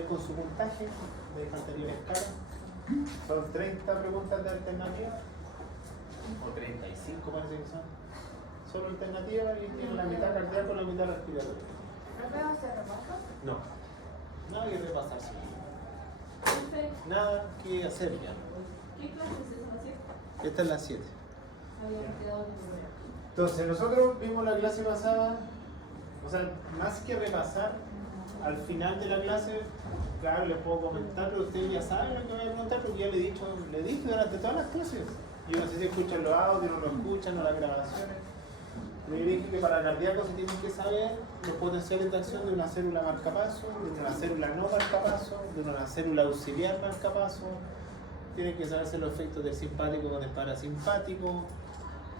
con su puntaje, me faltaría una escala. Son 30 preguntas de alternativa, o 35 parece que son. Solo alternativas y tiene la mitad cardíaca y la mitad respiratoria. ¿No se repasa? No, nada que repasar. Nada que hacer ya. ¿Qué clase es esa? Esta es la 7. Habíamos quedado en el Entonces, nosotros vimos la clase pasada, o sea, más que repasar, al final de la clase, claro, les puedo comentar, pero ustedes ya saben lo que voy a preguntar, porque ya le he dicho durante todas las clases. Yo no sé si escuchan los audios, no los escuchan, o las grabaciones. Le dije que para cardíaco se tienen que saber los potenciales de acción de una célula marcapaso, de una célula no marcapaso, de una célula auxiliar marcapaso. Tienen que saberse los efectos del simpático con el parasimpático.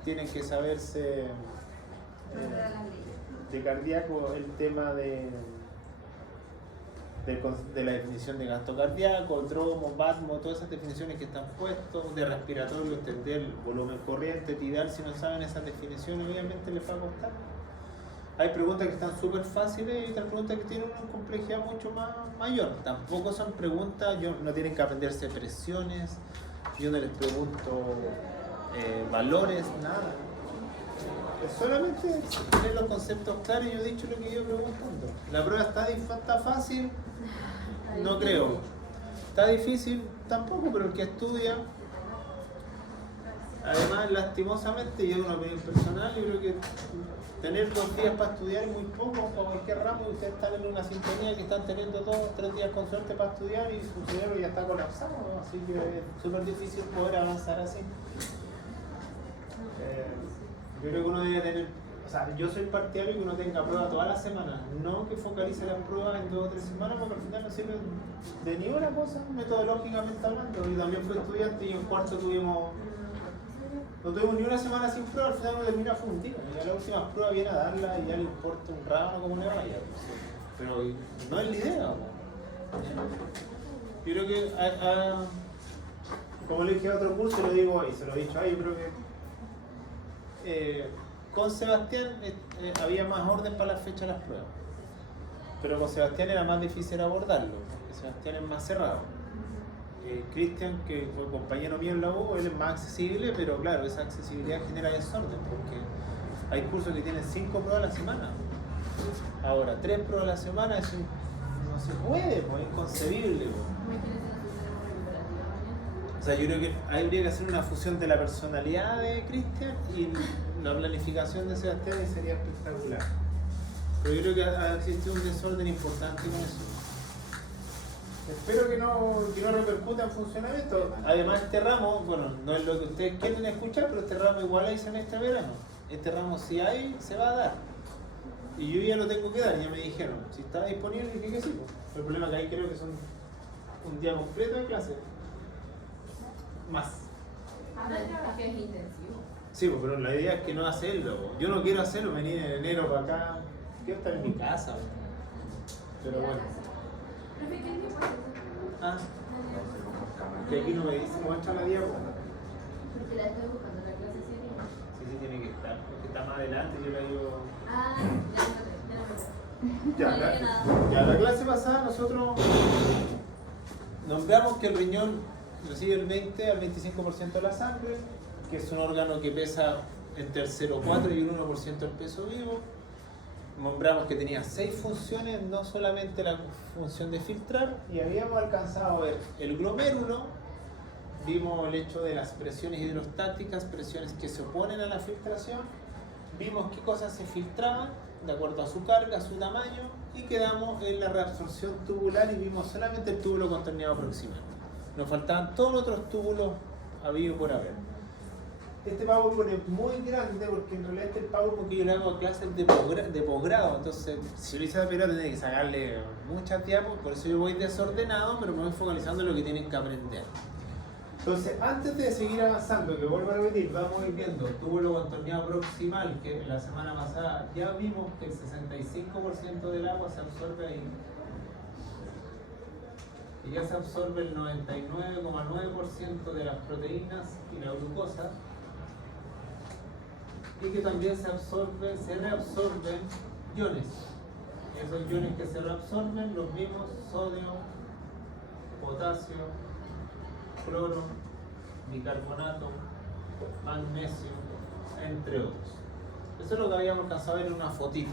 Tienen que saberse de cardíaco el tema de la definición de gasto cardíaco, dromo, batmo, todas esas definiciones que están puestas, de respiratorio, entender el volumen corriente, tidal. Si no saben esas definiciones, obviamente les va a costar. Hay preguntas que están súper fáciles y otras preguntas que tienen una complejidad mucho más mayor. Tampoco son preguntas, no tienen que aprenderse presiones, yo no les pregunto valores, nada. Es solamente tener los conceptos claros y yo he dicho lo que yo preguntando. La prueba está fácil, no creo. Está difícil, tampoco, pero el que estudia, además, lastimosamente, y es una opinión personal, yo creo que tener 2 días para estudiar es muy poco para cualquier ramo, y ustedes están en una sintonía que están teniendo 2 o 3 días con suerte para estudiar y su cerebro ya está colapsado, ¿no? Así que es súper difícil poder avanzar así. Yo creo que uno debe tener, o sea, yo soy partidario que uno tenga pruebas todas las semanas, no que focalice las pruebas en 2 o 3 semanas, porque al final no sirve de ni una cosa, metodológicamente hablando. Yo también fui estudiante y en cuarto no tuvimos ni una semana sin prueba, al final uno termina fundido. Ya la última prueba viene a darla y ya le importa un rábano como le vaya. Pero no es la idea, ¿no? Yo creo que, como le dije a otro curso, lo digo hoy, se lo he dicho ahí, yo creo que con Sebastián había más orden para la fecha de las pruebas, pero con Sebastián era más difícil abordarlo, porque Sebastián es más cerrado. Cristian, que fue compañero mío en la U, él es más accesible, pero claro, esa accesibilidad genera desorden, porque hay cursos que tienen 5 pruebas a la semana. Ahora, 3 pruebas a la semana no se puede, pues, es inconcebible. O sea, yo creo que habría que hacer una fusión de la personalidad de Cristian y la planificación de Sebastián y sería espectacular. Pero yo creo que ha existido un desorden importante con eso. Espero que no repercuta en funcionamiento. Además, este ramo, bueno, no es lo que ustedes quieren escuchar, pero este ramo igual hay semestre verano. Este ramo, si hay, se va a dar. Y yo ya lo tengo que dar, ya me dijeron. Si está disponible, dije que sí. Pues. El problema que hay creo que son un día completo de clase. Más. que es intensivo. Sí, pues, pero la idea es que no hacerlo. Yo no quiero hacerlo, venir en enero para acá. Quiero estar en mi casa. Pero bueno. ¿Profe, qué tiempo es eso? Ah, que aquí no me dice, muestra la diapo. Porque la estoy buscando en la clase 7. Sí, tiene que estar, porque está más adelante, yo la digo. Ah, ya no sé. Ya, la clase pasada nosotros nombramos que el riñón recibe el 20 al 25% de la sangre, que es un órgano que pesa entre el 0,4 y el 1% del peso vivo. Nombramos que tenía 6 funciones, no solamente la función de filtrar, y habíamos alcanzado a ver el glomérulo, vimos el hecho de las presiones hidrostáticas, presiones que se oponen a la filtración, vimos qué cosas se filtraban de acuerdo a su carga, a su tamaño, y quedamos en la reabsorción tubular y vimos solamente el túbulo contorneado proximal. Nos faltaban todos los otros túbulos habidos por haber. Este PowerPoint es muy grande porque en realidad este es el PowerPoint que yo le hago a clases de posgrado, entonces si lo hice a primero tendría que sacarle muchas diapos, por eso yo voy desordenado, pero me voy focalizando en lo que tienen que aprender. Entonces, antes de seguir avanzando, que vuelvo a repetir, vamos a ir viendo túbulo contorneado proximal, que la semana pasada ya vimos que el 65% del agua se absorbe ahí. Y ya se absorbe el 99,9% de las proteínas y la glucosa. Y que también se reabsorben iones. Esos iones que se reabsorben, los mismos sodio, potasio, cloro, bicarbonato, magnesio, entre otros. Eso es lo que habíamos alcanzado a ver en una fotito.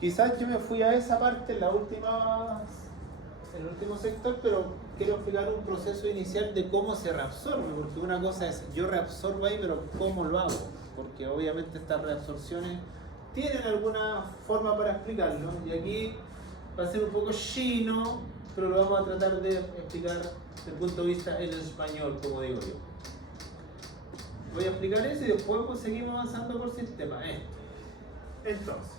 Quizás yo me fui a esa parte en el último sector, pero quiero explicar un proceso inicial de cómo se reabsorbe, porque una cosa es yo reabsorbo ahí, pero ¿cómo lo hago? Porque obviamente estas reabsorciones tienen alguna forma para explicarlo, y aquí va a ser un poco chino, pero lo vamos a tratar de explicar desde el punto de vista en español, como digo yo. Voy a explicar eso y después pues, seguimos avanzando por sistema. Entonces,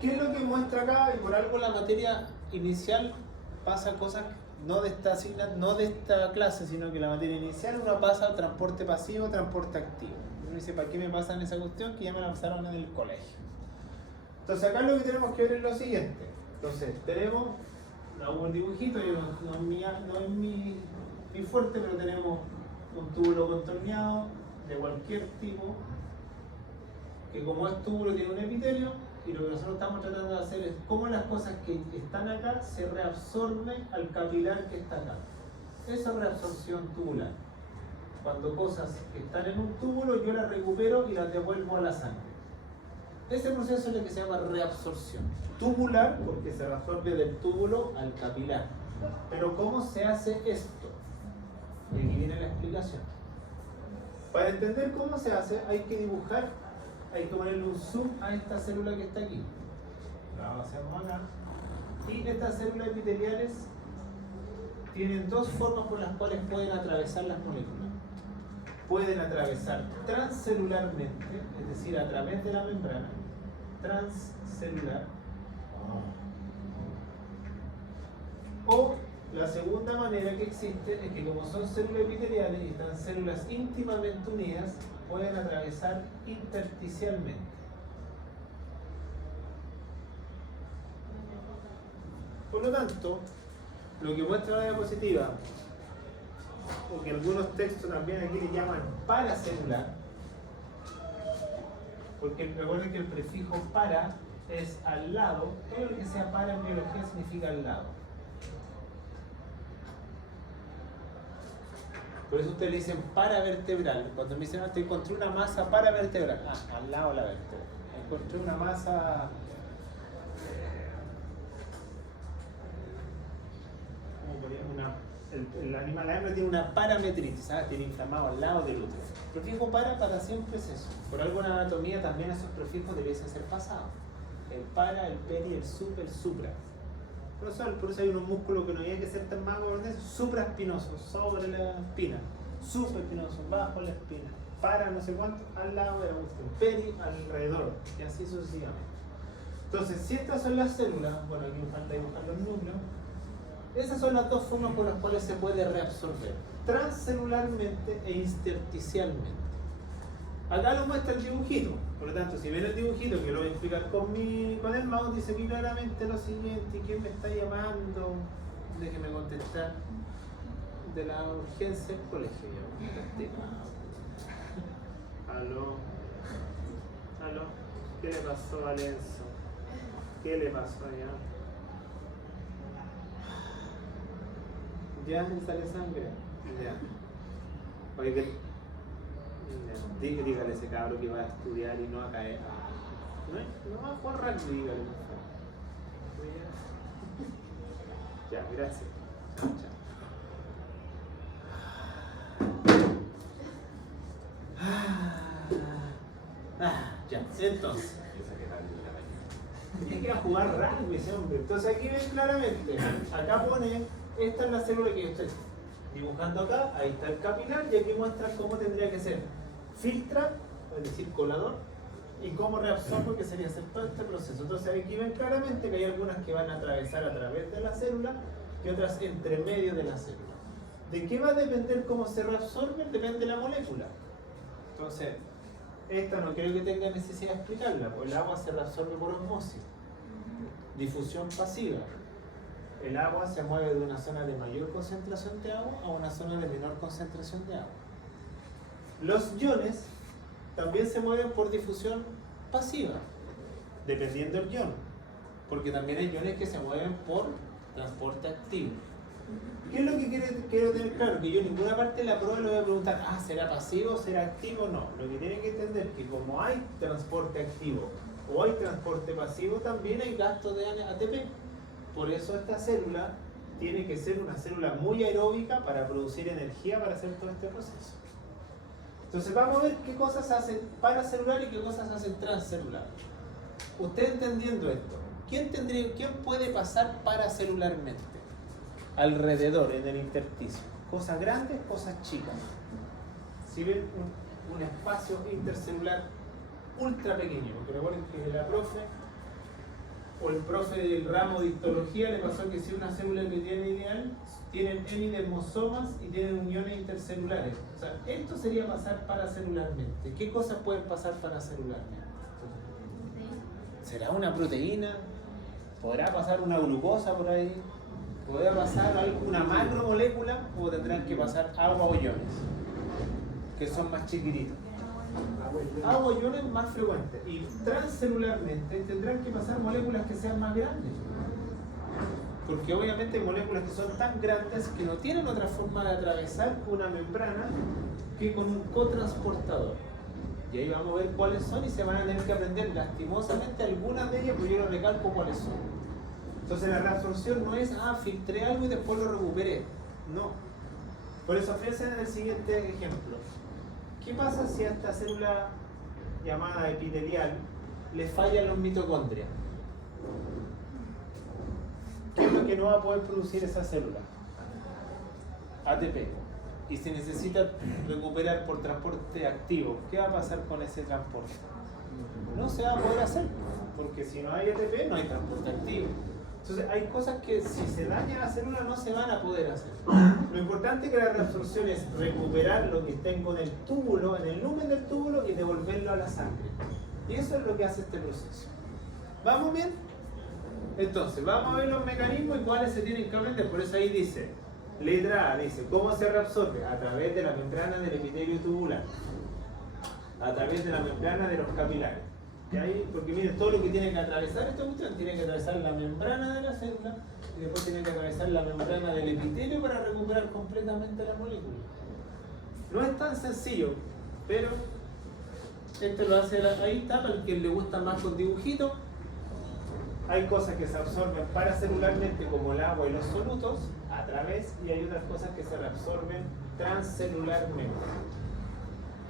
¿qué es lo que muestra acá? Y por algo la materia inicial pasa cosas no de esta clase, sino que la materia inicial uno pasa al transporte pasivo, transporte activo. Uno dice, ¿para qué me pasan esa cuestión? Que ya me la pasaron en el colegio. Entonces acá lo que tenemos que ver es lo siguiente. Entonces tenemos, un dibujito, no es mi fuerte, pero tenemos un túbulo contorneado de cualquier tipo, que como es túbulo tiene un epitelio, y lo que nosotros estamos tratando de hacer es cómo las cosas que están acá se reabsorben al capilar que está acá. Esa reabsorción tubular. Cuando cosas que están en un túbulo yo las recupero y las devuelvo a la sangre. Ese proceso es lo que se llama reabsorción. Tubular porque se reabsorbe del túbulo al capilar. Pero ¿cómo se hace esto? Y aquí viene la explicación. Para entender cómo se hace hay que dibujar, hay que ponerle un zoom a esta célula que está aquí. La hacemos acá. Y estas células epiteliales tienen dos formas por las cuales pueden atravesar las moléculas. Pueden atravesar transcelularmente, es decir, a través de la membrana, transcelular. O la segunda manera que existe es que como son células epiteliales y están células íntimamente unidas, pueden atravesar intersticialmente. Por lo tanto, lo que muestra la diapositiva, o que algunos textos también aquí le llaman paracelular, porque recuerden que el prefijo para es al lado, todo lo que sea para en biología significa al lado. Por eso ustedes le dicen paravertebral. Cuando me dicen, te encontré una masa paravertebral, al lado de la vértebra. Encontré una masa. El animal, la hembra tiene una parametritis, tiene inflamado al lado del útero. El prefijo para siempre es eso. Por alguna anatomía también esos prefijos debiesen ser pasados. El para, el peri, el supra. Por eso hay unos músculos que no hay que ser tan magos, supraespinosos, sobre la espina, supraespinosos, bajo la espina, para no sé cuánto, al lado de la cuestión, peri alrededor, y así sucesivamente. Entonces, si estas son las células, bueno, aquí me falta dibujar los núcleos, esas son las dos formas por las cuales se puede reabsorber, transcelularmente e intersticialmente. Acá lo muestra el dibujito, por lo tanto, si ven el dibujito, que lo voy a explicar con el mouse, dice aquí claramente lo siguiente: ¿quién me está llamando? Déjeme contestar. De la urgencia del colegio, Aló. ¿Qué le pasó a Lenzo? ¿Qué le pasó allá? ¿Ya me sale sangre? Ya. Oye, que dígale a ese cabro que va a estudiar y no a caer. No va a jugar rugby, dígale. Ya, gracias. Chao. Ya, entonces. Tiene que ir a jugar rugby ese hombre. Entonces aquí ven claramente, acá pone, esta es la célula que yo estoy dibujando acá, ahí está el capilar, y aquí muestra cómo tendría que ser filtra, es decir, colador, y cómo reabsorbe, que sería hacer todo este proceso. Entonces aquí ven claramente que hay algunas que van a atravesar a través de la célula y otras entre medio de la célula. ¿De qué va a depender cómo se reabsorbe? Depende de la molécula. Entonces, esta no creo que tenga necesidad de explicarla, porque el agua se reabsorbe por osmosis. Difusión pasiva. El agua se mueve de una zona de mayor concentración de agua a una zona de menor concentración de agua. Los iones también se mueven por difusión pasiva. dependiendo del ion, porque también hay iones que se mueven por transporte activo. ¿Qué es lo que quiero tener claro? Que yo en ninguna parte de la prueba le voy a preguntar, ¿será pasivo o será activo? No, lo que tienen que entender es que como hay transporte activo o hay transporte pasivo, también hay gasto de ATP. Por eso esta célula tiene que ser una célula muy aeróbica para producir energía para hacer todo este proceso. Entonces vamos a ver qué cosas hacen paracelular y qué cosas hacen transcelular. Usted entendiendo esto, ¿quién puede pasar paracelularmente? Alrededor, en el intersticio. Cosas grandes, cosas chicas. Si ven un espacio intercelular ultra pequeño, porque recuerden que la profe o el profe del ramo de histología le pasó que si una célula que tiene ideal, tienen enidesmosomas y tienen uniones intercelulares. O sea, esto sería pasar paracelularmente. ¿Qué cosas pueden pasar paracelularmente? ¿Será una proteína? ¿Podrá pasar una glucosa por ahí? ¿Podrá pasar alguna macromolécula? ¿O tendrán que pasar agua o iones? Que son más chiquititos. Agua y iones más frecuentes. Y transcelularmente tendrán que pasar moléculas que sean más grandes. Porque obviamente hay moléculas que son tan grandes que no tienen otra forma de atravesar una membrana que con un cotransportador. Y ahí vamos a ver cuáles son y se van a tener que aprender lastimosamente algunas de ellas, pero yo les recalco cuáles son. Entonces la reabsorción no es, filtré algo y después lo recuperé. No. Por eso piensen en el siguiente ejemplo. ¿Qué pasa si a esta célula llamada epitelial le fallan los mitocondrias? ¿Qué es lo que no va a poder producir esa célula? ATP. Y se necesita recuperar por transporte activo. ¿Qué va a pasar con ese transporte? No se va a poder hacer, porque si no hay ATP no hay transporte activo. Entonces hay cosas que si se daña la célula no se van a poder hacer. Lo importante que la reabsorción es recuperar lo que estén con el túbulo, en el lumen del túbulo y devolverlo a la sangre. Y eso es lo que hace este proceso. ¿Vamos bien? Entonces, vamos a ver los mecanismos y cuáles se tienen que aprender. Por eso ahí dice, letra A, dice, ¿cómo se reabsorbe? A través de la membrana del epitelio tubular. A través de la membrana de los capilares. ¿Y ahí? Porque miren, todo lo que tiene que atravesar esta cuestión, tiene que atravesar la membrana de la célula y después tiene que atravesar la membrana del epitelio para recuperar completamente la molécula. No es tan sencillo, pero esto lo hace ahí, está, para el que le gusta más con dibujitos. Hay cosas que se absorben paracelularmente como el agua y los solutos a través, y hay otras cosas que se reabsorben transcelularmente.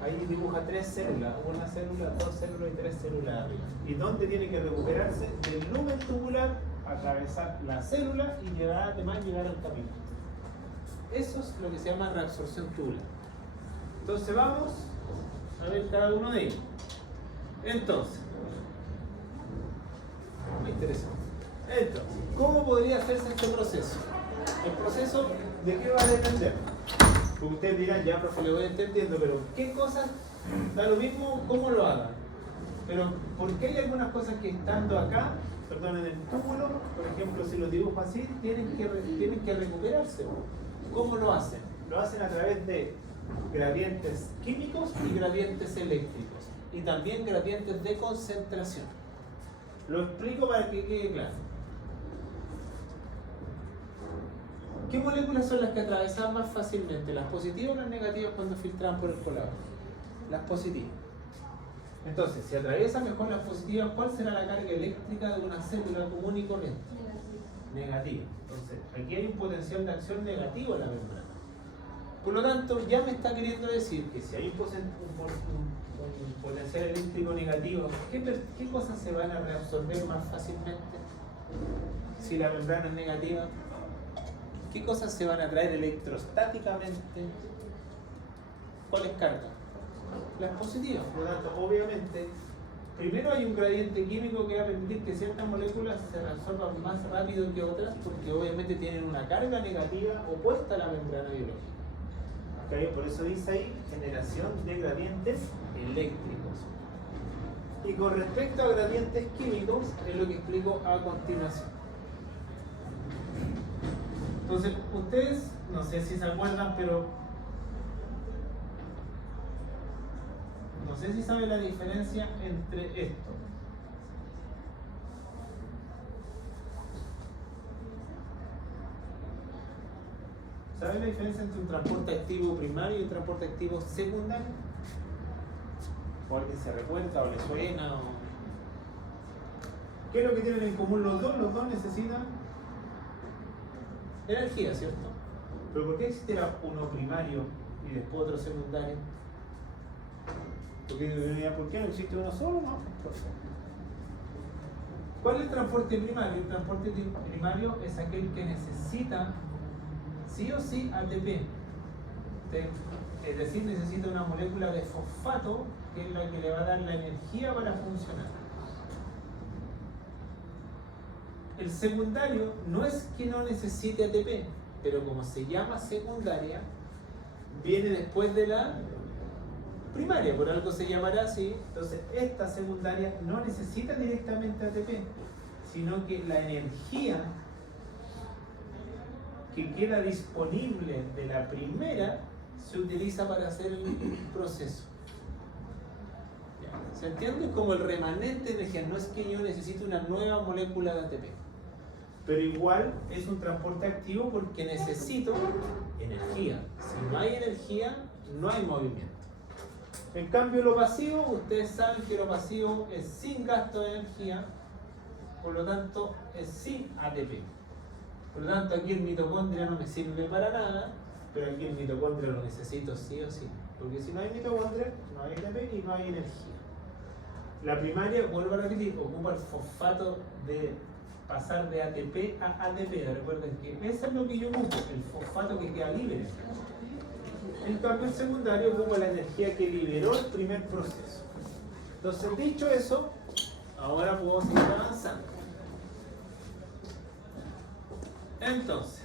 Ahí dibuja 3 células, una célula, 2 células y 3 células arriba. ¿Y dónde tiene que recuperarse? Del lumen tubular, atravesar la célula y además llegar al capilar. Eso es lo que se llama reabsorción tubular. Entonces vamos a ver cada uno de ellos. Entonces, muy interesante. Entonces, ¿cómo podría hacerse este proceso? El proceso, ¿de qué va a depender? Porque ustedes dirán, ya profe, le voy entendiendo, pero ¿qué cosas? Da lo mismo cómo lo hagan. Pero ¿por qué hay algunas cosas que estando acá, perdón, en el túbulo, por ejemplo, si lo dibujo así, tienen que recuperarse? ¿Cómo lo hacen? Lo hacen a través de gradientes químicos y gradientes eléctricos. Y también gradientes de concentración. Lo explico para que quede claro. ¿Qué moléculas son las que atravesan más fácilmente? ¿Las positivas o las negativas cuando filtran por el colágeno? Las positivas. Entonces, si atraviesa mejor las positivas, ¿cuál será la carga eléctrica de una célula común y corriente? Negativa. Entonces, aquí hay un potencial de acción negativo en la membrana. Por lo tanto, ya me está queriendo decir que si hay un potencial eléctrico negativo, ¿qué cosas se van a reabsorber más fácilmente si la membrana es negativa? ¿Qué cosas se van a atraer electrostáticamente? ¿Cuáles cargas? Las positivas. Por lo tanto, obviamente, primero hay un gradiente químico que va a permitir que ciertas moléculas se reabsorban más rápido que otras, porque obviamente tienen una carga negativa opuesta a la membrana biológica. ¿Okay? Por eso dice ahí generación de gradientes eléctricos. Y con respecto a gradientes químicos, es lo que explico a continuación. Entonces, ustedes, no sé si se acuerdan, pero no sé si saben la diferencia entre esto. ¿Sabes la diferencia entre un transporte activo primario y un transporte activo secundario? ¿O alguien se recuerda o le suena? ¿Qué es lo que tienen en común los dos? Los dos necesitan energía, ¿cierto? ¿Pero por qué existiera uno primario y después otro secundario? ¿Por qué no existe uno solo? No. ¿Cuál es el transporte primario? El transporte primario es aquel que necesita sí o sí ATP. Es decir, necesita una molécula de fosfato que es la que le va a dar la energía para funcionar. El secundario no es que no necesite ATP, pero como se llama secundaria, viene después de la primaria, por algo se llamará así. Entonces, esta secundaria no necesita directamente ATP, sino que la energía que queda disponible de la primera se utiliza para hacer el proceso. ¿Se entiende? Como el remanente de energía. No es que yo necesite una nueva molécula de ATP, pero igual es un transporte activo porque necesito energía. Si no hay energía, no hay movimiento. En cambio, lo pasivo, ustedes saben que lo pasivo es sin gasto de energía, por lo tanto es sin ATP. Por lo tanto, aquí el mitocondria no me sirve para nada, pero aquí el mitocondria lo necesito sí o sí. Porque si no hay mitocondria, no hay ATP y no hay energía. La primaria, vuelvo a repetir, ocupa el fosfato de pasar de ATP a ADP. Recuerden que eso es lo que yo ocupo, el fosfato que queda libre. En cambio, el secundario ocupa la energía que liberó el primer proceso. Entonces, dicho eso, ahora puedo seguir avanzando. Entonces,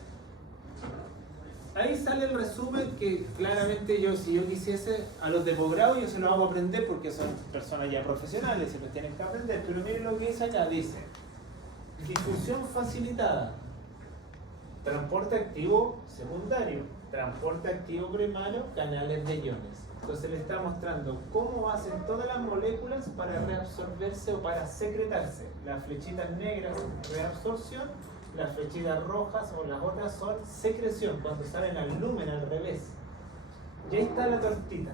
ahí sale el resumen que claramente yo, si yo quisiese, a los de posgrado yo se lo hago aprender porque son personas ya profesionales, se lo tienen que aprender. Pero miren lo que dice acá, dice: difusión facilitada, transporte activo secundario, transporte activo primario, canales de iones. Entonces le está mostrando cómo hacen todas las moléculas para reabsorberse o para secretarse. Las flechitas negras, reabsorción, las flechitas rojas o las otras son secreción, cuando salen al lumen al revés. Y ahí está la tortita.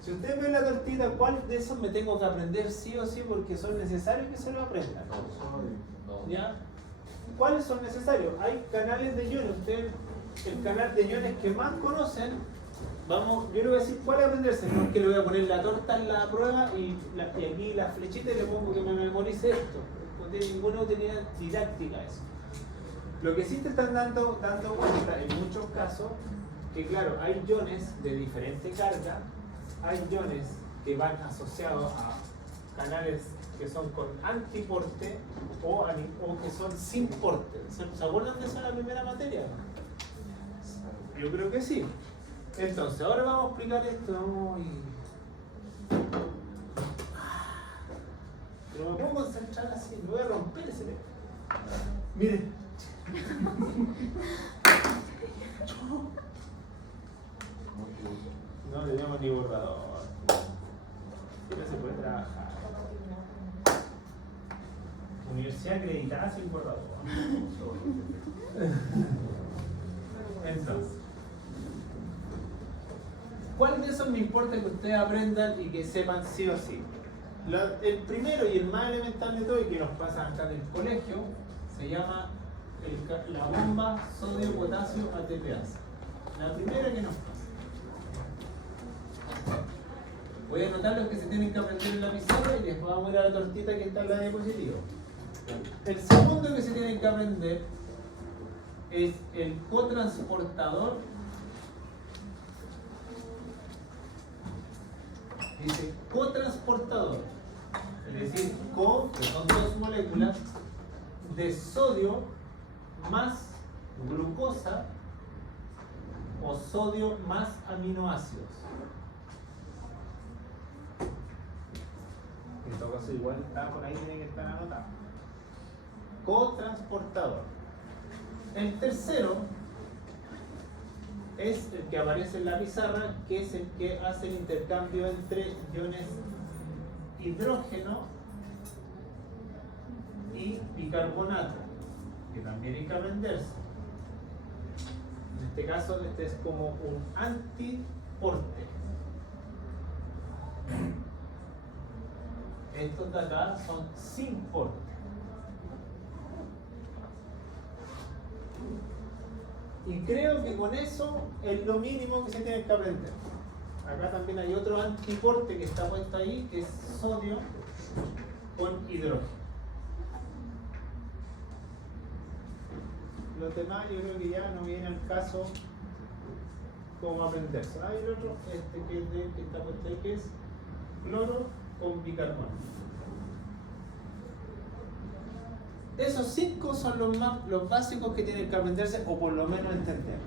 Si ustedes ven la tortita, ¿cuál de esos me tengo que aprender sí o sí porque son necesarios que se lo aprendan? ¿Ya? ¿Cuáles son necesarios? Hay canales de iones. Ustedes, el canal de iones que más conocen, yo le voy a decir cuál aprenderse, porque le voy a poner la torta en la prueba y aquí la flechita y le pongo que me memorice esto. No tiene ninguna utilidad didáctica eso. Lo que sí te están dando cuenta en muchos casos, que claro, hay iones de diferente carga, hay iones que van asociados a canales que son con antiporte o que son sin porte. ¿Se acuerdan de eso en la primera materia? Yo creo que sí. Entonces, ahora vamos a explicar esto. Pero me puedo concentrar así, me voy a romper ese tema. Miren. No tenemos ni borrador. No se puede trabajar. Universidad acreditada sin borrador. Entonces, ¿cuál de esos me importa que ustedes aprendan y que sepan sí o sí? El primero y el más elemental de todo y que nos pasa acá en el colegio se llama la bomba sodio-potasio ATPase. La primera que nos pasa. Voy a anotar los que se tienen que aprender en la pizarra y después vamos a ir a la tortita que está en la diapositiva. El segundo que se tienen que aprender es el cotransportador. Dice cotransportador, es decir, que son dos moléculas de sodio más glucosa o sodio más aminoácidos. En todo caso, igual está por ahí, tiene que estar anotado. Cotransportador. El tercero es el que aparece en la pizarra, que es el que hace el intercambio entre iones hidrógeno y bicarbonato, que también hay que aprenderse. En este caso, este es como un antiporte. Estos de acá son sin porte. Y creo que con eso es lo mínimo que se tiene que aprender. Acá también hay otro antiporte que está puesto ahí, que es sodio con hidrógeno. Los demás yo creo que ya no viene al caso cómo aprenderse. Hay el otro, que está puesto ahí, que es cloro con bicarbonato. Esos 5 son los básicos que tienen que aprenderse o por lo menos entender.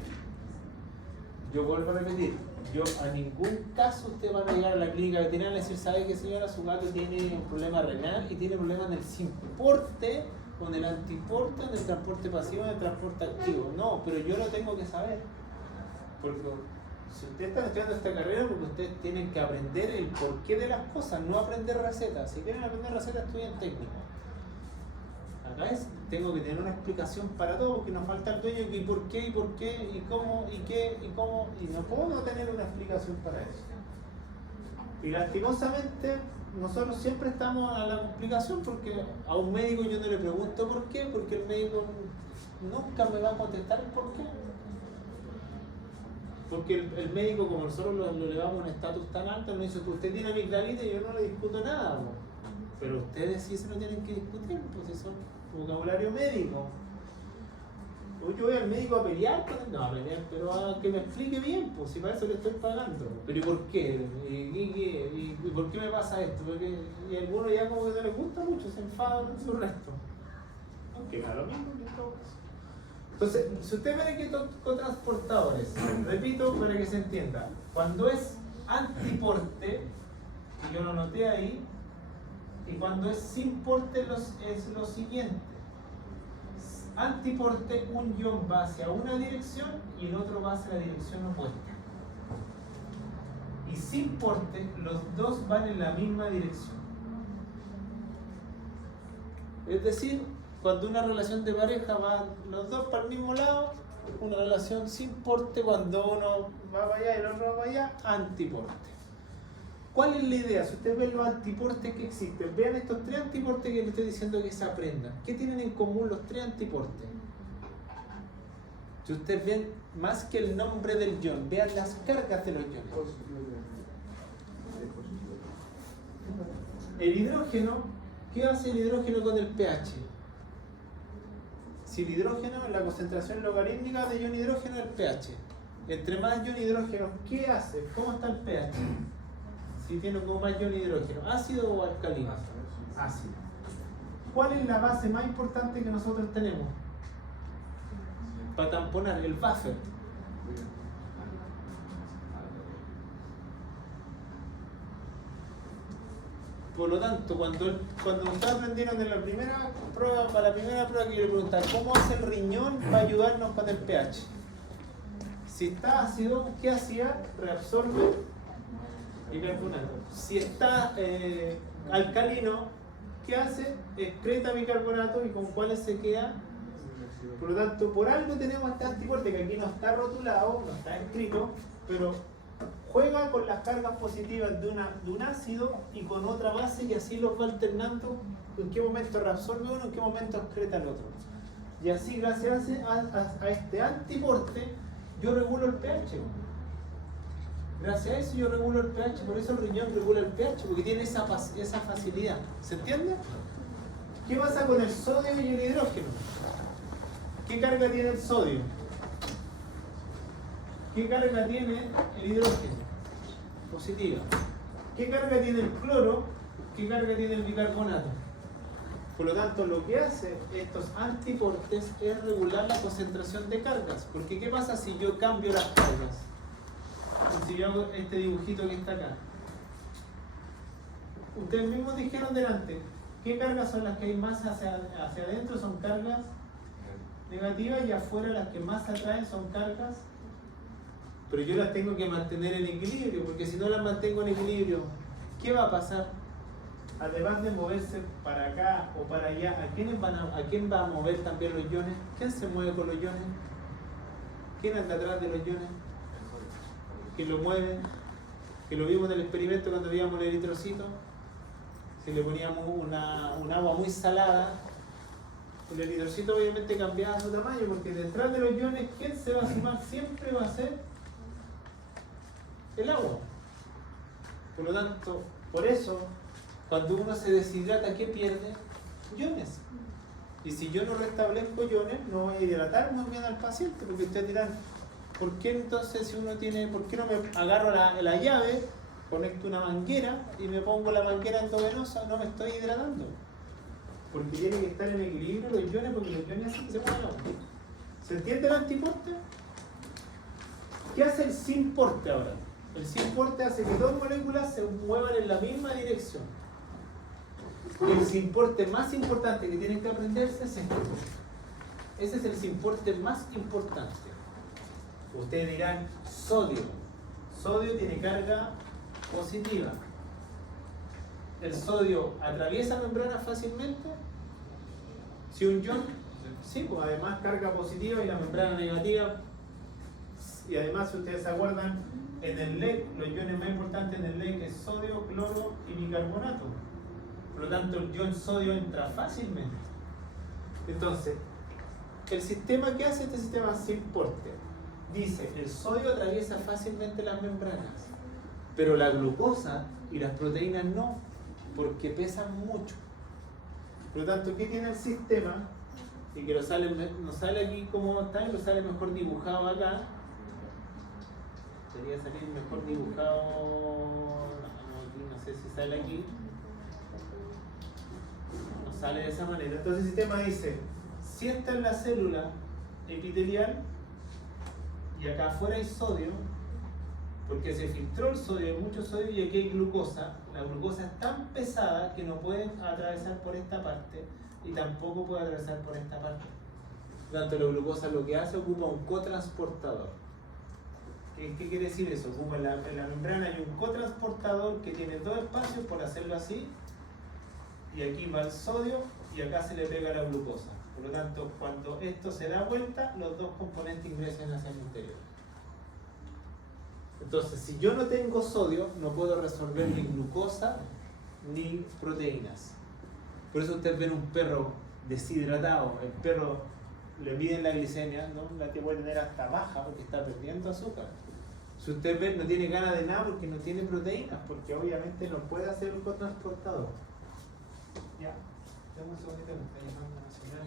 Yo vuelvo a repetir, yo a ningún caso usted va a llegar a la clínica veterinaria y decir, ¿sabe qué, señora? Su gato tiene un problema renal y tiene problemas en el simporte, con el antiporte, en el transporte pasivo, en el transporte activo. No, pero yo lo tengo que saber. Porque si ustedes están estudiando esta carrera, porque ustedes tienen que aprender el porqué de las cosas, no aprender recetas. Si quieren aprender recetas, estudien técnica. Acá tengo que tener una explicación para todo, porque nos falta el dueño, y por qué, y cómo, y qué, y cómo, y no puedo no tener una explicación para eso. Y lastimosamente, nosotros siempre estamos a la explicación, porque a un médico yo no le pregunto por qué, porque el médico nunca me va a contestar el por qué. Porque el médico, como nosotros lo elevamos a un estatus tan alto, me dice, usted tiene amigdalita y yo no le discuto nada, ¿no? Pero ustedes sí se lo tienen que discutir, pues si son vocabulario médico. Yo voy al médico a pelear con él, no a pelear, pero a que me explique bien, pues si para eso le estoy pagando. Pero ¿y por qué? ¿Y por qué me pasa esto? Porque y a algunos ya como que no les gusta mucho, se enfadan en su resto. Aunque da lo mismo que en todo caso. Entonces, si usted ve que cotransportadores, repito para que se entienda, cuando es antiporte, y yo lo noté ahí, y cuando es sin porte es lo siguiente. Antiporte, un ion va hacia una dirección y el otro va hacia la dirección opuesta. Y sin porte, los dos van en la misma dirección. Es decir, cuando una relación de pareja va los dos para el mismo lado, una relación sin porte, cuando uno va para allá y el otro va para allá, antiporte. ¿Cuál es la idea? Si ustedes ven los antiportes que existen, vean estos 3 antiportes que les estoy diciendo que se aprendan. ¿Qué tienen en común los 3 antiportes? Si ustedes ven, más que el nombre del ion, vean las cargas de los iones. El hidrógeno, ¿qué hace el hidrógeno con el pH? Si el hidrógeno, la concentración logarítmica de ion hidrógeno es el pH. Entre más ion hidrógeno, ¿qué hace? ¿Cómo está el pH? Si tiene como más ion hidrógeno, ¿ácido o alcalino? Ácido. ¿Cuál es la base más importante que nosotros tenemos para tamponar? El buffer. Por lo tanto, cuando ustedes aprendieron en la primera prueba, para la primera prueba que yo le preguntaba, ¿cómo hace el riñón para ayudarnos con el pH? Si está ácido, ¿qué hacía? Reabsorbe bicarbonato. Si está alcalino, ¿qué hace? Excreta bicarbonato, y con cuáles se queda. Por lo tanto, por algo tenemos este antiporte que aquí no está rotulado, no está escrito, pero juega con las cargas positivas de un ácido y con otra base, y así los va alternando. En qué momento reabsorbe uno, en qué momento excreta el otro. Y así, gracias a este antiporte, yo regulo el pH. Gracias a eso yo regulo el pH, por eso el riñón regula el pH, porque tiene esa facilidad. ¿Se entiende? ¿Qué pasa con el sodio y el hidrógeno? ¿Qué carga tiene el sodio? ¿Qué carga tiene el hidrógeno? Positiva. ¿Qué carga tiene el cloro? ¿Qué carga tiene el bicarbonato? Por lo tanto, lo que hace estos antiportes es regular la concentración de cargas. Porque ¿qué pasa si yo cambio las cargas? Si yo hago este dibujito que está acá. Ustedes mismos dijeron delante, ¿qué cargas son las que hay más hacia adentro? Son cargas negativas, y afuera las que más atraen son cargas. Pero yo las tengo que mantener en equilibrio, porque si no las mantengo en equilibrio, ¿qué va a pasar? Además de moverse para acá o para allá, ¿a quién va a mover también los iones? ¿Quién se mueve con los iones? ¿Quién anda atrás de los iones? ¿Quién lo mueve? Que lo vimos en el experimento cuando veíamos el eritrocito. Si le poníamos un agua muy salada, el eritrocito obviamente cambiaba su tamaño, porque detrás de los iones, ¿quién se va a sumar? Siempre va a ser el agua. Por lo tanto, por eso, cuando uno se deshidrata, ¿qué pierde? Iones. Y si yo no restablezco iones, no voy a hidratar muy bien al paciente, porque ustedes dirán, ¿por qué entonces si uno tiene, por qué no me agarro la llave, conecto una manguera y me pongo la manguera endovenosa? No me estoy hidratando. Porque tiene que estar en equilibrio los iones, porque los iones hacen que se muevan. ¿Se entiende el antiporte? ¿Qué hace el sin porte ahora? El sin porte hace que dos moléculas se muevan en la misma dirección. Y el sin porte más importante que tienen que aprenderse es este. Ese es el sin porte más importante. Ustedes dirán sodio. Sodio tiene carga positiva. ¿El sodio atraviesa membranas fácilmente? Si un ion, sí, pues además carga positiva y la membrana negativa. Y además, si ustedes se acuerdan, en el LEC, los iones más importantes en el LEC es sodio, cloro y bicarbonato. Por lo tanto, el ion sodio entra fácilmente. Entonces, el sistema que hace este sistema sin porte dice, el sodio atraviesa fácilmente las membranas, pero la glucosa y las proteínas no, porque pesan mucho. Por lo tanto, ¿qué tiene el sistema? Y que nos sale aquí como está, lo sale mejor dibujado acá. Debería salir mejor dibujado, no sé si sale aquí. No sale de esa manera. Entonces el sistema dice, si esta es la célula epitelial y acá afuera hay sodio, porque se filtró el sodio, hay mucho sodio y aquí hay glucosa. La glucosa es tan pesada que no puede atravesar por esta parte y tampoco puede atravesar por esta parte. Por lo tanto, la glucosa lo que hace, ocupa un cotransportador. ¿Qué quiere decir eso? Ocupa en la membrana hay un cotransportador que tiene dos espacios, por hacerlo así, y aquí va el sodio y acá se le pega la glucosa. Por lo tanto, cuando esto se da vuelta, los dos componentes ingresan hacia el interior. Entonces, si yo no tengo sodio, no puedo resolver ni glucosa ni proteínas. Por eso ustedes ven un perro deshidratado, el perro le miden la glicemia, ¿no? La que puede tener hasta baja porque está perdiendo azúcar. Si usted ve, no tiene ganas de nada porque no tiene proteínas, porque obviamente no puede hacer un cotransportador. Ya, dame un segundito, me está llamando la señora.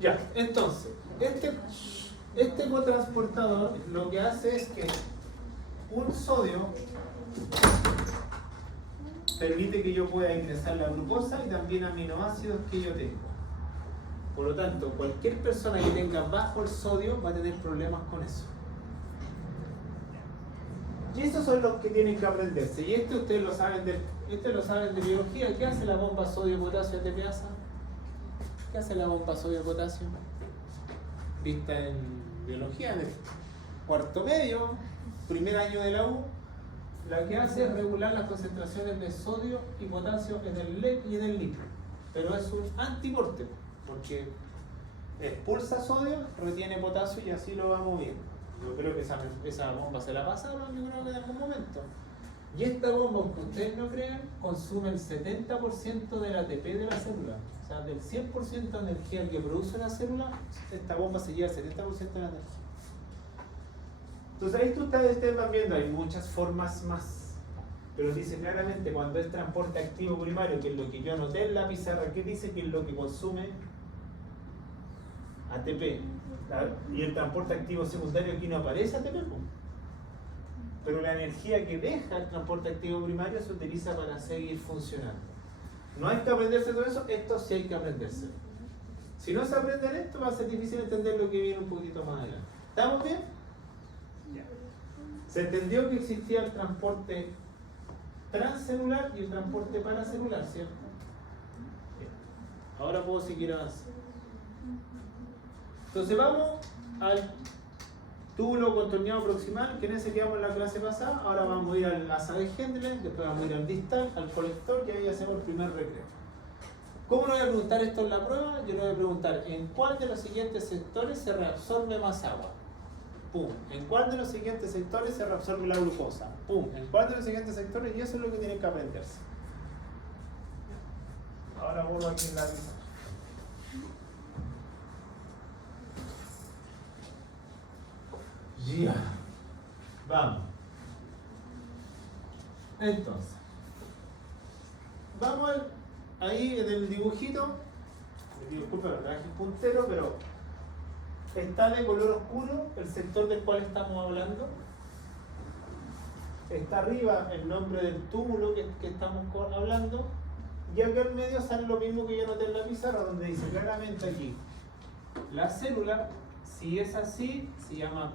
Ya, entonces, este cotransportador lo que hace es que un sodio permite que yo pueda ingresar la glucosa y también aminoácidos que yo tengo. Por lo tanto, cualquier persona que tenga bajo el sodio va a tener problemas con eso. Y estos son los que tienen que aprenderse. Y ustedes lo saben de biología. ¿Qué hace la bomba sodio-potasio ATPasa? ¿Qué hace la bomba sodio-potasio? Vista en biología, en el cuarto medio, primer año de la U, la que hace es regular las concentraciones de sodio y potasio en el LED y en el litro. Pero es un antiporte, porque expulsa sodio, retiene potasio y así lo va moviendo. Yo creo que esa bomba se la pasaron, yo creo que en algún momento. Y esta bomba, aunque ustedes no crean, consume el 70% del ATP de la célula. O sea, del 100% de energía que produce la célula, esta bomba se lleva el 70% de la energía. Entonces ahí ustedes van viendo, hay muchas formas más. Pero dice claramente cuando es transporte activo primario, que es lo que yo anoté en la pizarra, ¿qué dice que es lo que consume? ATP. Y el transporte activo secundario aquí no aparece ATP, pero la energía que deja el transporte activo primario se utiliza para seguir funcionando. No hay que aprenderse todo eso, esto sí hay que aprenderse. Si no se aprenden esto, va a ser difícil entender lo que viene un poquito más adelante. ¿Estamos bien? Ya. Se entendió que existía el transporte transcelular y el transporte paracelular, ¿cierto? Bien. Ahora puedo seguir avanzando. Entonces vamos al túbulo contorneado proximal, que en ese quedamos en la clase pasada. Ahora vamos a ir al asa de Hendler, después vamos a ir al distal, al colector, y ahí hacemos el primer recreo. ¿Cómo le voy a preguntar esto en la prueba? Yo le voy a preguntar ¿en cuál de los siguientes sectores se reabsorbe más agua? Pum. ¿En cuál de los siguientes sectores se reabsorbe la glucosa? Pum. ¿En cuál de los siguientes sectores? Y eso es lo que tienen que aprenderse. Ahora vuelvo aquí en la pizarra. Ya. Vamos. Entonces, vamos ahí en el dibujito. Disculpe, me traje el puntero, pero está de color oscuro el sector del cual estamos hablando. Está arriba el nombre del túbulo que estamos hablando. Y acá en medio sale lo mismo que yo anoté en la pizarra, donde dice claramente aquí: la célula, si es así, se llama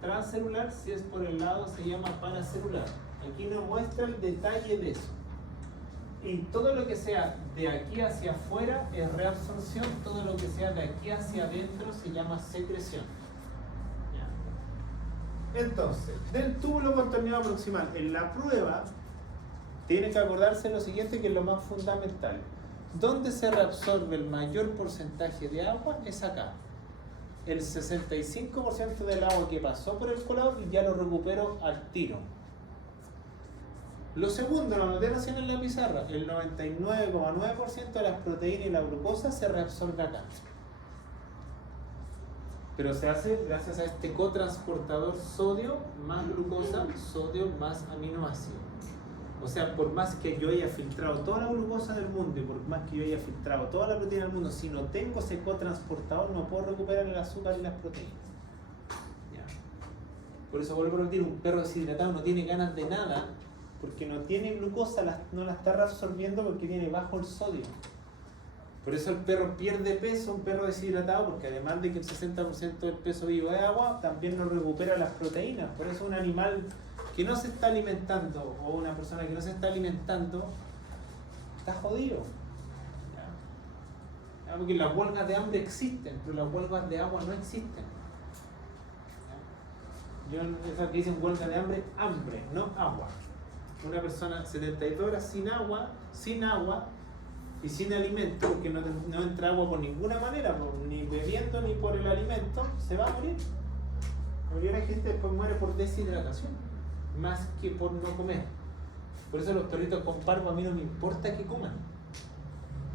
transcelular, si es por el lado, se llama paracelular. Aquí nos muestra el detalle de eso. Y todo lo que sea de aquí hacia afuera es reabsorción, todo lo que sea de aquí hacia adentro se llama secreción. ¿Ya? Entonces, del túbulo contorneado proximal, en la prueba, tiene que acordarse lo siguiente, que es lo más fundamental. ¿Dónde se reabsorbe el mayor porcentaje de agua? Es acá. El 65% del agua que pasó por el colador y ya lo recupero al tiro. Lo segundo, lo anoté recién en la pizarra, el 99,9% de las proteínas y la glucosa se reabsorbe acá. Pero se hace gracias a este cotransportador sodio más glucosa, sodio más aminoácido. O sea, por más que yo haya filtrado toda la glucosa del mundo y por más que yo haya filtrado toda la proteína del mundo, si no tengo ese cotransportador no puedo recuperar el azúcar y las proteínas. ¿Ya? Por eso vuelvo a repetir, un perro deshidratado no tiene ganas de nada porque no tiene glucosa, no la está reabsorbiendo porque tiene bajo el sodio. Por eso el perro pierde peso, un perro deshidratado, porque además de que el 60% del peso vivo es agua, también no recupera las proteínas. Por eso un animal que no se está alimentando o una persona que no se está alimentando está jodido. ¿Ya? Porque las huelgas de hambre existen, pero las huelgas de agua no existen. ¿Ya? Esas que dicen huelga de hambre, hambre, no agua. Una persona 72 horas sin agua y sin alimento, porque no entra agua por ninguna manera, ni bebiendo ni por el alimento, se va a morir. La mayoría de la gente después muere por deshidratación, más que por no comer. Por eso los perritos con parvo a mí no me importa que coman.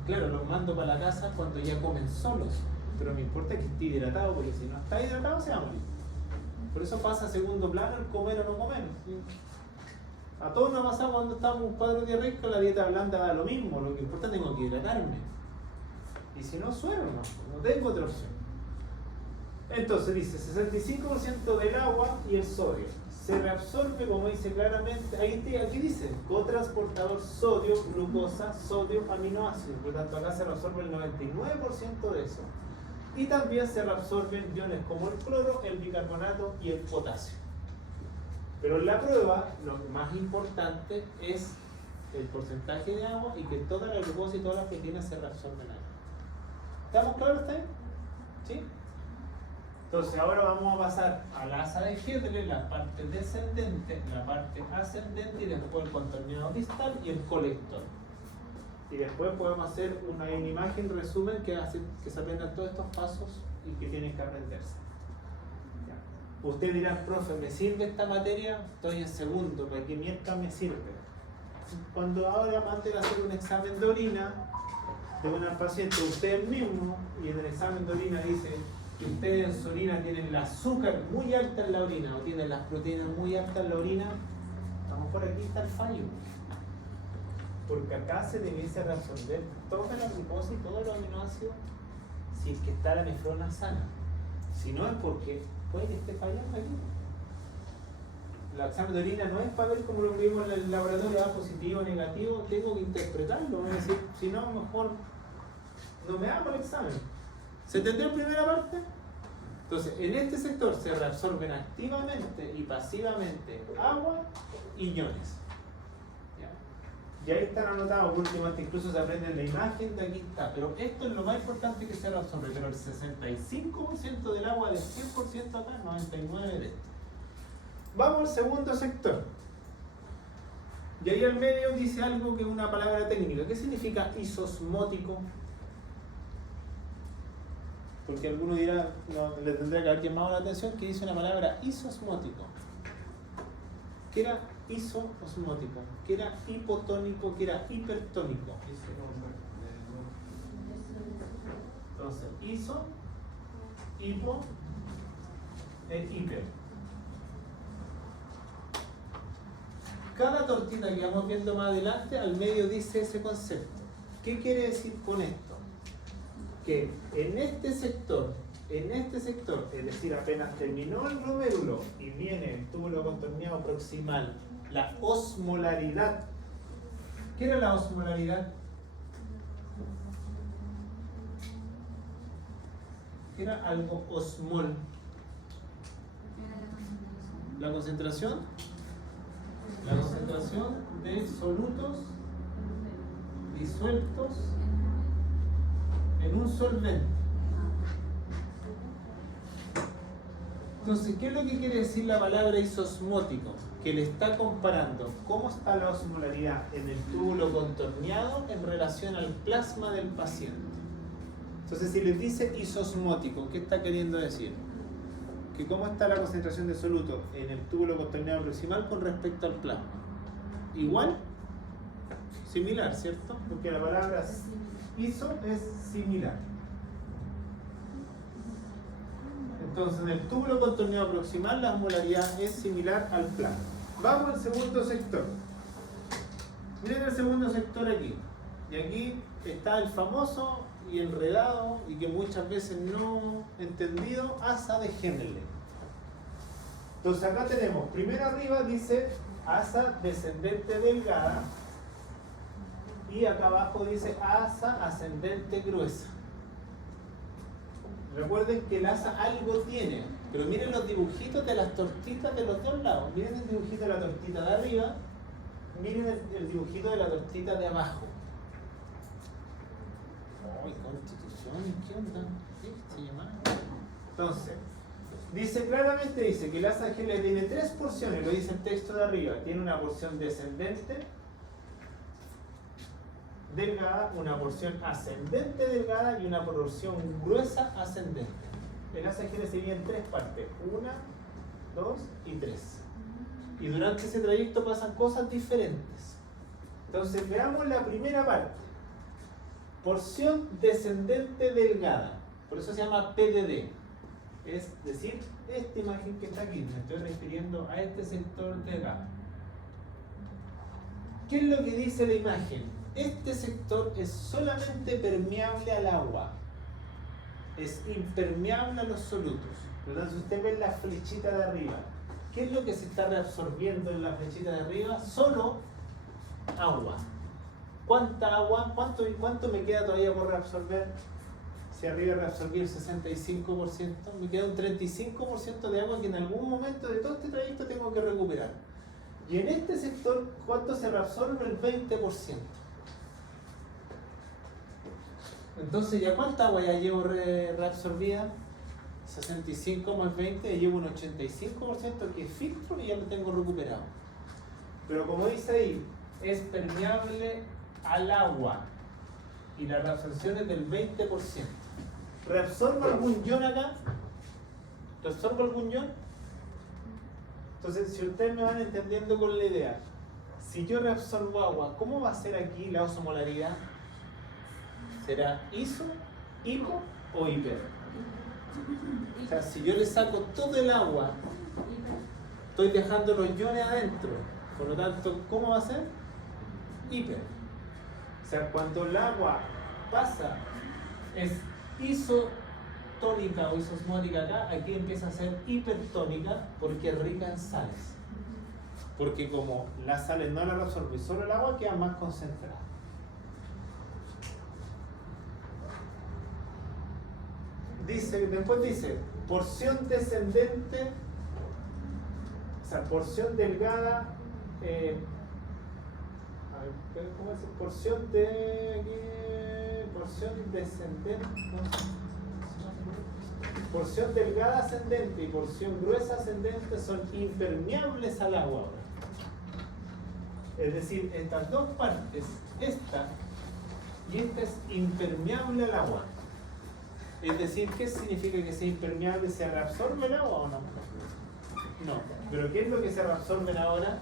Claro, los mando para la casa cuando ya comen solos, pero me importa que esté hidratado, porque si no está hidratado se va a morir. Por eso pasa a segundo plano el comer o no comer. ¿Sí? A todos nos ha pasado cuando estamos un cuadro diarreico, la dieta blanda da lo mismo, lo que importa es que tengo que hidratarme. Y si no, suero, no tengo otra opción. Entonces dice 65% del agua y el sodio se reabsorbe, como dice claramente, aquí dice cotransportador sodio, glucosa, sodio, aminoácidos. Por lo tanto acá se reabsorbe el 99% de eso. Y también se reabsorben iones como el cloro, el bicarbonato y el potasio. Pero en la prueba lo más importante es el porcentaje de agua y que toda la glucosa y todas las proteínas se reabsorben ahí. ¿Estamos claros hasta ahí? ¿Sí? Entonces ahora vamos a pasar al asa de Hendler, la parte descendente, la parte ascendente y después el contorneado distal y el colector. Y después podemos hacer una imagen resumen que hace que se aprendan todos estos pasos y que tienen que aprenderse. Usted dirá, profe, ¿me sirve esta materia? Estoy en segundo, ¿para qué mierda me sirve? Cuando ahora antes de hacer un examen de orina de una paciente, usted mismo, y en el examen de orina dice que ustedes en su orina tienen el azúcar muy alta en la orina o tienen las proteínas muy altas en la orina, a lo mejor aquí está el fallo. Porque acá se debiese reabsorber toda la glucosa y todos los aminoácidos si es que está la nefrona sana. Si no es porque puede que esté fallando aquí. El examen de orina no es para ver cómo lo vimos en el laboratorio, positivo o negativo, tengo que interpretarlo. Voy a decir, si no, a lo mejor no me hago el examen. ¿Se entendió en primera parte? Entonces, en este sector se reabsorben activamente y pasivamente agua y iones. ¿Ya? Y ahí están anotados, por último, incluso se aprende en la imagen, de aquí está. Pero esto es lo más importante que se reabsorbe, pero el 65% del agua del 100% acá, 99% de esto. Vamos al segundo sector. Y ahí al medio dice algo que es una palabra técnica. ¿Qué significa isosmótico? Porque alguno dirá, no, le tendría que haber llamado la atención que dice una palabra isosmótico. ¿Qué era isosmótico? ¿Qué era hipotónico? ¿Qué era hipertónico? Entonces, iso, hipo e hiper. Cada tortita que vamos viendo más adelante, al medio dice ese concepto. ¿Qué quiere decir con esto? Que en este sector, es decir, apenas terminó el glomérulo y viene el túbulo contorneado proximal, la osmolaridad. ¿Qué era la osmolaridad? ¿Qué era algo osmol? La concentración. La concentración de solutos disueltos en un solvente. Entonces, ¿qué es lo que quiere decir la palabra isosmótico? Que le está comparando cómo está la osmolaridad en el túbulo contorneado en relación al plasma del paciente. Entonces, si les dice isosmótico, ¿qué está queriendo decir? Que cómo está la concentración de soluto en el túbulo contorneado proximal con respecto al plasma. Igual, similar, ¿cierto? Porque la palabra iso es similar. Entonces, en el túbulo contorneado proximal la osmolaridad es similar al plasma. Vamos al segundo sector. Miren el segundo sector aquí. Y aquí está el famoso y enredado y que muchas veces no entendido asa de Henle. Entonces acá tenemos, primero arriba dice asa descendente delgada y acá abajo dice asa ascendente gruesa. Recuerden que el asa algo tiene, pero miren los dibujitos de las tortitas de los dos lados. Miren el dibujito de la tortita de arriba, miren el dibujito de la tortita de abajo. ¡Ay, constitución! ¿Qué onda? ¿Qué se llama? Entonces, dice que el asa de Henle tiene tres porciones, lo dice el texto de arriba. Tiene una porción descendente, delgada, una porción ascendente delgada y una porción gruesa ascendente. El asa de Henle se divide en tres partes, 1, 2 y 3. Y durante ese trayecto pasan cosas diferentes. Entonces veamos la primera parte. Porción descendente delgada, por eso se llama PDD. Es decir, esta imagen que está aquí, me estoy refiriendo a este sector delgado. ¿Qué es lo que dice la imagen? Este sector es solamente permeable al agua, es impermeable a los solutos. Entonces usted ve la flechita de arriba. ¿Qué es lo que se está reabsorbiendo en la flechita de arriba? Solo agua. ¿Cuánta agua? ¿Cuánto me queda todavía por reabsorber? Si arriba reabsorbí el 65%, me queda un 35% de agua que en algún momento de todo este trayecto tengo que recuperar. Y en este sector, ¿cuánto se reabsorbe? El 20%. Entonces, ¿ya cuánta agua ya llevo reabsorbida? 65 más 20, ya llevo un 85% que filtro y ya lo tengo recuperado. Pero como dice ahí, es permeable al agua y la reabsorción es del 20%. ¿Reabsorbo algún ion acá? ¿Reabsorbo algún ion? Entonces, si ustedes me van entendiendo con la idea, si yo reabsorbo agua, ¿cómo va a ser aquí la osmolaridad? ¿Será iso, hipo o hiper? O sea, si yo le saco todo el agua, estoy dejando los iones adentro. Por lo tanto, ¿cómo va a ser? Hiper. O sea, cuando el agua pasa, es isotónica o isosmótica acá, aquí empieza a ser hipertónica porque es rica en sales. Porque como las sales no las absorbe solo el agua, queda más concentrada. Después dice, porción descendente, o sea, porción delgada, a ver, ¿cómo es? Porción descendente, porción delgada ascendente y porción gruesa ascendente son impermeables al agua ahora. Es decir, estas dos partes, esta y esta es impermeable al agua. Es decir, ¿qué significa que sea impermeable? ¿Se reabsorbe el agua o no? No. ¿Pero qué es lo que se reabsorben ahora?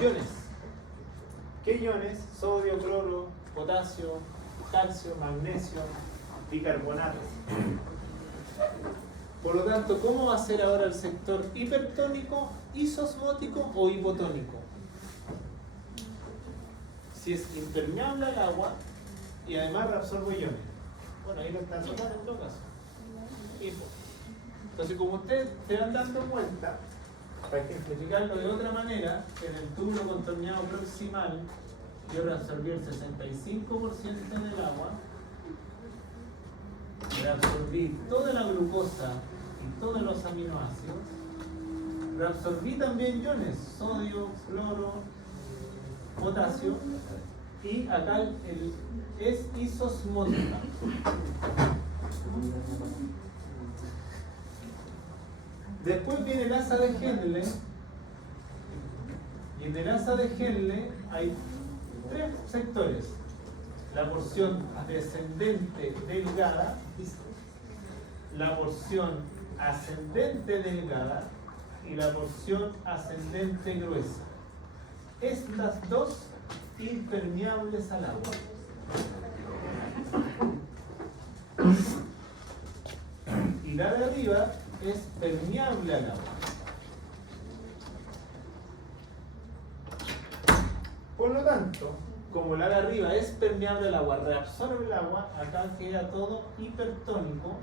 Iones. ¿Qué iones? Sodio, cloro, potasio, calcio, magnesio, bicarbonatos. Por lo tanto, ¿cómo va a ser ahora el sector hipertónico, isosmótico o hipotónico? Si es impermeable al agua y además reabsorbe iones. Bueno, ahí lo está tocando en todo caso. Hipo. Entonces, como ustedes se van dando cuenta, para ejemplificarlo de otra manera, en el túbulo contorneado proximal, yo reabsorbí el 65% del agua, reabsorbí toda la glucosa y todos los aminoácidos, reabsorbí también iones, sodio, cloro, potasio, y acá es isosmótica. Después viene el asa de Henle, y en el asa de Henle hay tres sectores: la porción descendente delgada, la porción ascendente delgada y la porción ascendente gruesa. Estas dos impermeables al agua. Y la de arriba es permeable al agua. Por lo tanto, como la de arriba es permeable al agua, reabsorbe el agua, acá queda todo hipertónico.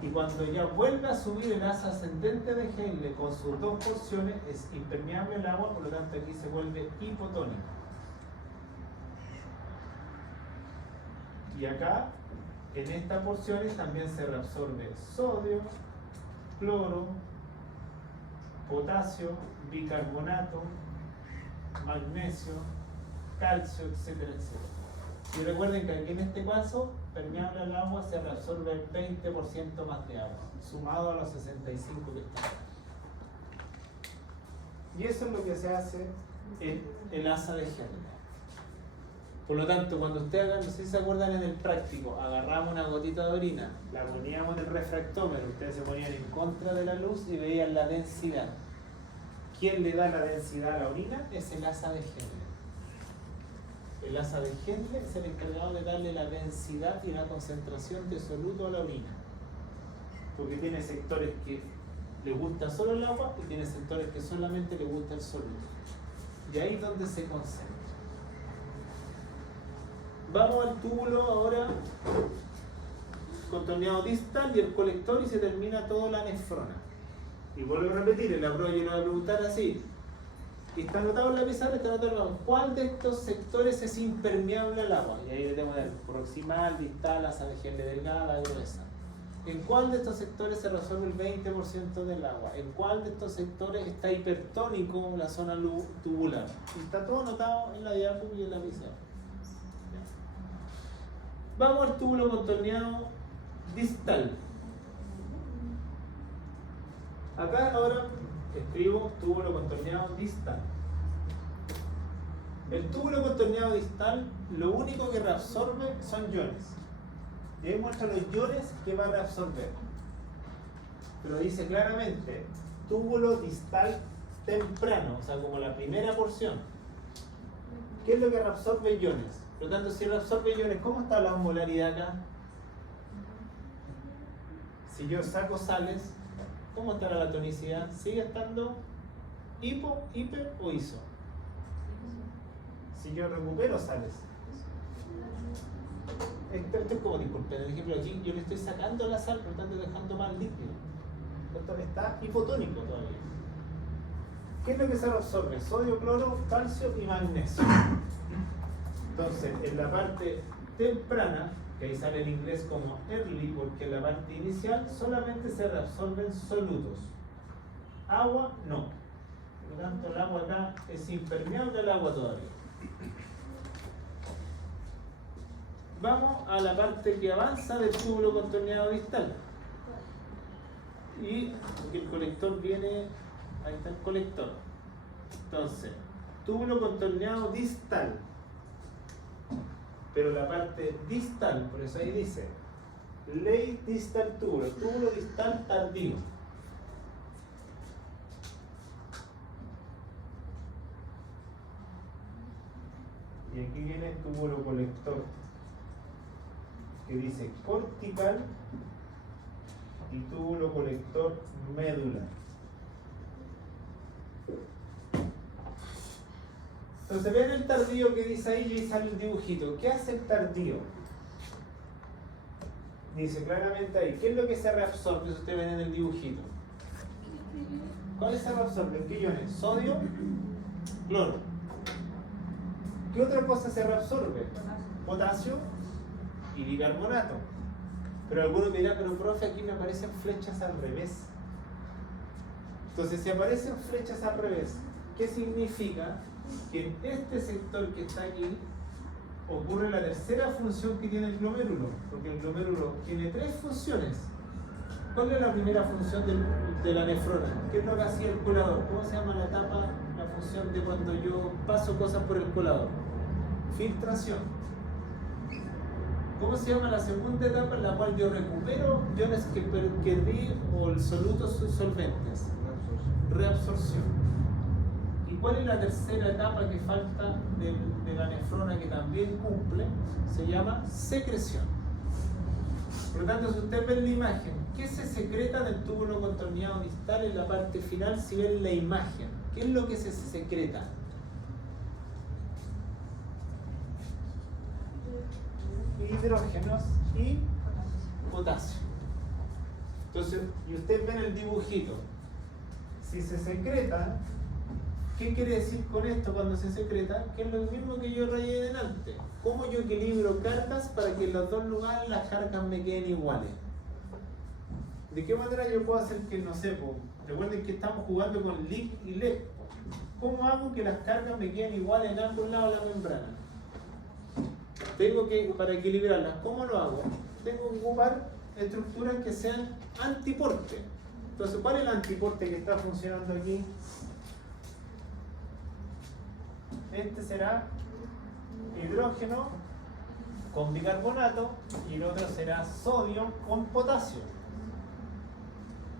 Y cuando ya vuelve a subir el asa ascendente de Henle con sus dos porciones, es impermeable al agua, por lo tanto aquí se vuelve hipotónico. Y acá, en estas porciones también se reabsorbe sodio, cloro, potasio, bicarbonato, magnesio, calcio, etcétera, etcétera. Y recuerden que aquí en este caso, permeable al agua, se reabsorbe el 20% más de agua, sumado a los 65 que están acá. Y eso es lo que se hace en el asa de Henle. Por lo tanto, cuando ustedes hagan, no sé si se acuerdan en el práctico, agarramos una gotita de orina, la poníamos en el refractómetro, ustedes se ponían en contra de la luz y veían la densidad. ¿Quién le da la densidad a la orina? Es el asa de Henle. El asa de Henle es el encargado de darle la densidad y la concentración de soluto a la orina. Porque tiene sectores que le gusta solo el agua y tiene sectores que solamente le gusta el soluto. Y ahí es donde se concentra. Vamos al túbulo ahora contorneado distal y el colector y se termina toda la nefrona. Y vuelvo a repetir, el abrollo lo va a preguntar así. Y está anotado en la pizarra, está anotado cuál de estos sectores es impermeable al agua. Y ahí le tengo el proximal, distal, asa de Henle delgada, gruesa. ¿En cuál de estos sectores se resuelve el 20% del agua? ¿En cuál de estos sectores está hipertónico la zona tubular? Y está todo anotado en la diapo y en la pizarra. Vamos al túbulo contorneado distal. Acá ahora escribo túbulo contorneado distal. El túbulo contorneado distal lo único que reabsorbe son iones. Y ahí muestra los iones que va a reabsorber. pero dice claramente túbulo distal temprano, o sea, como la primera porción. ¿Qué es lo que reabsorbe iones? Por lo tanto, si reabsorbe iones, ¿cómo está la osmolaridad acá? Si yo saco sales, ¿cómo estará la tonicidad? ¿Sigue estando hipo, hiper o iso? Si yo recupero sales. Esto es como, disculpen, el ejemplo aquí, yo le estoy sacando la sal, por lo tanto dejando más líquido. Esto está hipotónico todavía. ¿Qué es lo que se reabsorbe? Sodio, cloro, calcio y magnesio. Entonces, en la parte temprana, que ahí sale en inglés como early, porque en la parte inicial solamente se reabsorben solutos. Agua, no. Por lo tanto, el agua acá es impermeable al agua todavía. Vamos a la parte que avanza del túbulo contorneado distal. Y el colector viene, ahí está el colector. Entonces, túbulo contorneado distal. Pero la parte distal, por eso ahí dice late distal túbulo, túbulo distal tardío. Y aquí viene el túbulo colector, que dice cortical y túbulo colector medular. Entonces vean el tardío que dice ahí y ahí sale el dibujito. ¿Qué hace el tardío? Dice claramente ahí, ¿qué es lo que se reabsorbe si ustedes ven en el dibujito? ¿Cuáles se reabsorben? ¿Qué iones? Sodio, cloro. ¿Qué otra cosa se reabsorbe? Potasio y bicarbonato. Pero algunos me dirán, pero profe, aquí me aparecen flechas al revés. Entonces, si aparecen flechas al revés, ¿qué significa? Que en este sector que está aquí ocurre la tercera función que tiene el glomérulo, porque el glomérulo tiene tres funciones. ¿Cuál es la primera función de la nefrona? ¿Qué es lo que hacía el colador? ¿Cómo se llama la etapa, la función de cuando yo paso cosas por el colador? Filtración. ¿Cómo se llama la segunda etapa en la cual yo recupero iones que perdí o solutos solventes? Reabsorción. ¿Y cuál es la tercera etapa que falta de la nefrona que también cumple? Se llama secreción. Por lo tanto, si ustedes ven la imagen, ¿qué se secreta del túbulo contorneado distal en la parte final? Si ven la imagen, ¿qué es lo que se secreta? Hidrógenos y potasio. Entonces, y ustedes ven el dibujito. Si se secreta, ¿qué quiere decir con esto cuando se secreta? Que es lo mismo que yo rayé delante. ¿Cómo yo equilibro cargas para que en los dos lugares las cargas me queden iguales? ¿De qué manera yo puedo hacer que, no sé, recuerden que estamos jugando con LIC y LEC? ¿Cómo hago que las cargas me queden iguales en ambos lados de la membrana? Tengo que, para equilibrarlas, ¿cómo lo hago? Tengo que ocupar estructuras que sean antiporte. Entonces, ¿cuál es el antiporte que está funcionando aquí? Este será hidrógeno con bicarbonato y el otro será sodio con potasio.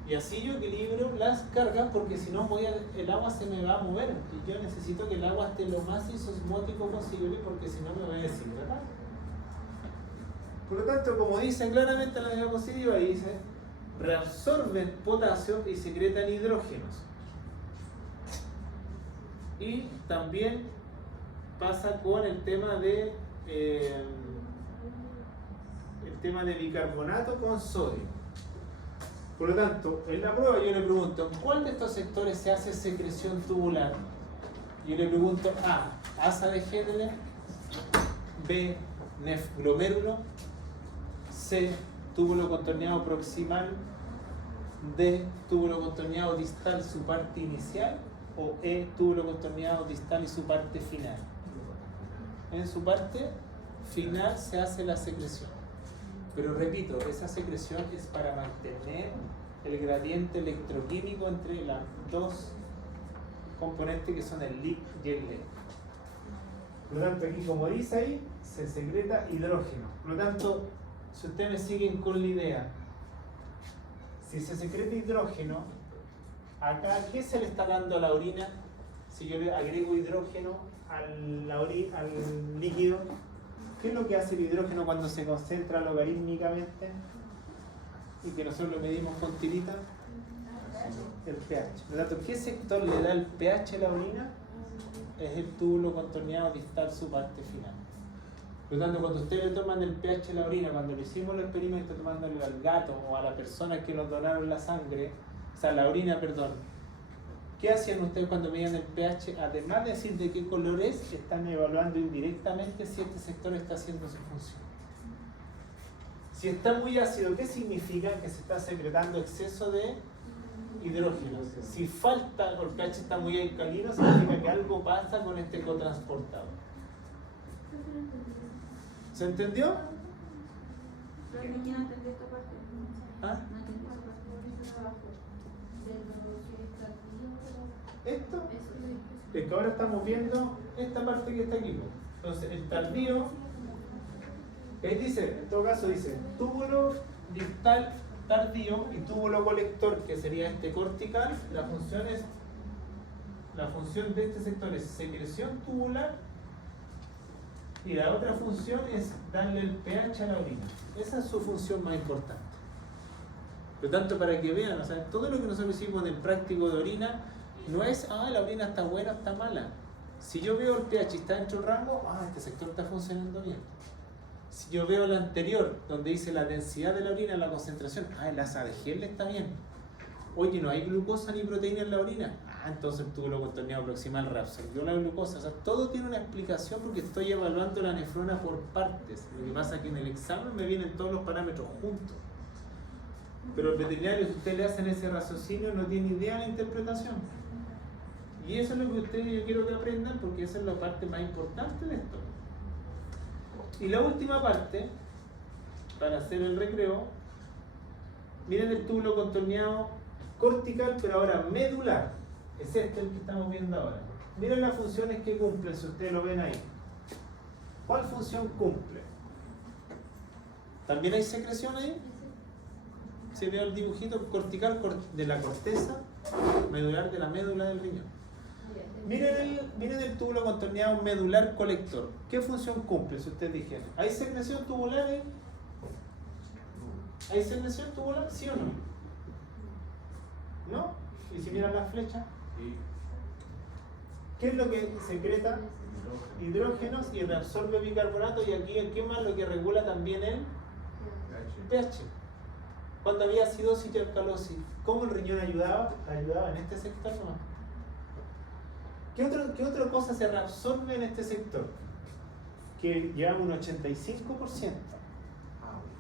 Y así yo equilibro las cargas, porque si no el agua se me va a mover y yo necesito que el agua esté lo más isosmótico posible, porque si no me voy a deshidratar. Por lo tanto, como dice claramente la diapositiva, dice reabsorben potasio y secretan hidrógenos. Y también pasa con el tema de bicarbonato con sodio. Por lo tanto, en la prueba yo le pregunto, ¿en cuál de estos sectores se hace secreción tubular? Yo le pregunto A, asa de Henle, B, nefglomérulo, C, túbulo contorneado proximal, D, túbulo contorneado distal su parte inicial, o E, túbulo contorneado distal y su parte final. En su parte final se hace la secreción. Pero repito, esa secreción es para mantener el gradiente electroquímico entre las dos componentes que son el LIC y el LEC. Por lo tanto, aquí como dice ahí, se secreta hidrógeno. Por lo tanto, si ustedes me siguen con la idea, Si se secreta hidrógeno, acá, ¿qué se le está dando a la orina? Si yo le agrego hidrógeno al líquido, ¿qué es lo que hace el hidrógeno cuando se concentra logarítmicamente? Y que nosotros lo medimos con tirita. El pH. Por lo tanto, ¿qué sector le da el pH a la orina? Es el túbulo contorneado distal, su parte final. Por lo tanto, cuando ustedes le toman el pH a la orina, cuando le hicimos el experimento tomándole al gato o a la persona que nos donaron la sangre, o sea, la orina, perdón, ¿qué hacían ustedes cuando medían el pH? Además de decir de qué color es, están evaluando indirectamente si este sector está haciendo su función. Si está muy ácido, ¿qué significa? Que se está secretando exceso de hidrógeno. Si falta, o el pH está muy alcalino, significa que algo pasa con este cotransportador. ¿Se entendió? Pero no quiero entender esta parte. ¿Ah? No entiendo esa parte de abajo. De los que está aquí. ¿Esto? Eso Es que ahora estamos viendo esta parte que está aquí. Entonces, el tardío, dice, en todo caso dice, túbulo distal tardío y túbulo colector, que sería este cortical. La función de este sector es secreción tubular y la otra función es darle el pH a la orina. Esa es su función más importante. Por lo tanto, para que vean, o sea, todo lo que nosotros hicimos en el práctico de orina no es, la orina está buena o está mala. Si yo veo el pH y está dentro del rango, este sector está funcionando bien. Si yo veo el anterior, donde dice la densidad de la orina, la concentración, el asa de gel está bien. Oye, no hay glucosa ni proteína en la orina. Entonces el túbulo contorneado proximal reabsorbió la glucosa. O sea, todo tiene una explicación porque estoy evaluando la nefrona por partes. Lo que pasa es que en el examen me vienen todos los parámetros juntos. Pero el veterinario, si ustedes le hacen ese raciocinio, no tiene idea de la interpretación. Y eso es lo que ustedes yo quiero que aprendan porque esa es la parte más importante de esto. Y la última parte, para hacer el recreo, miren el túbulo contorneado cortical, pero ahora medular. Es este el que estamos viendo ahora. Miren las funciones que cumple, si ustedes lo ven ahí. ¿Cuál función cumple? ¿También hay secreción ahí? Se ve el dibujito cortical de la corteza, medular de la médula del riñón. Miren el túbulo contorneado medular colector. ¿Qué función cumple, si ustedes dijeran? ¿Hay secreción tubular ahí? ¿Hay secreción tubular? ¿Sí o no? ¿No? ¿Y si miran la flecha? Sí. ¿Qué es lo que secreta? Hidrógenos y reabsorbe bicarbonato. Y aquí, ¿qué más? Lo que regula también el pH. Cuando había acidosis y alcalosis, ¿cómo el riñón ayudaba? Ayudaba en este sector nomás. ¿Qué otra cosa se reabsorbe en este sector? Que llevamos un 85%.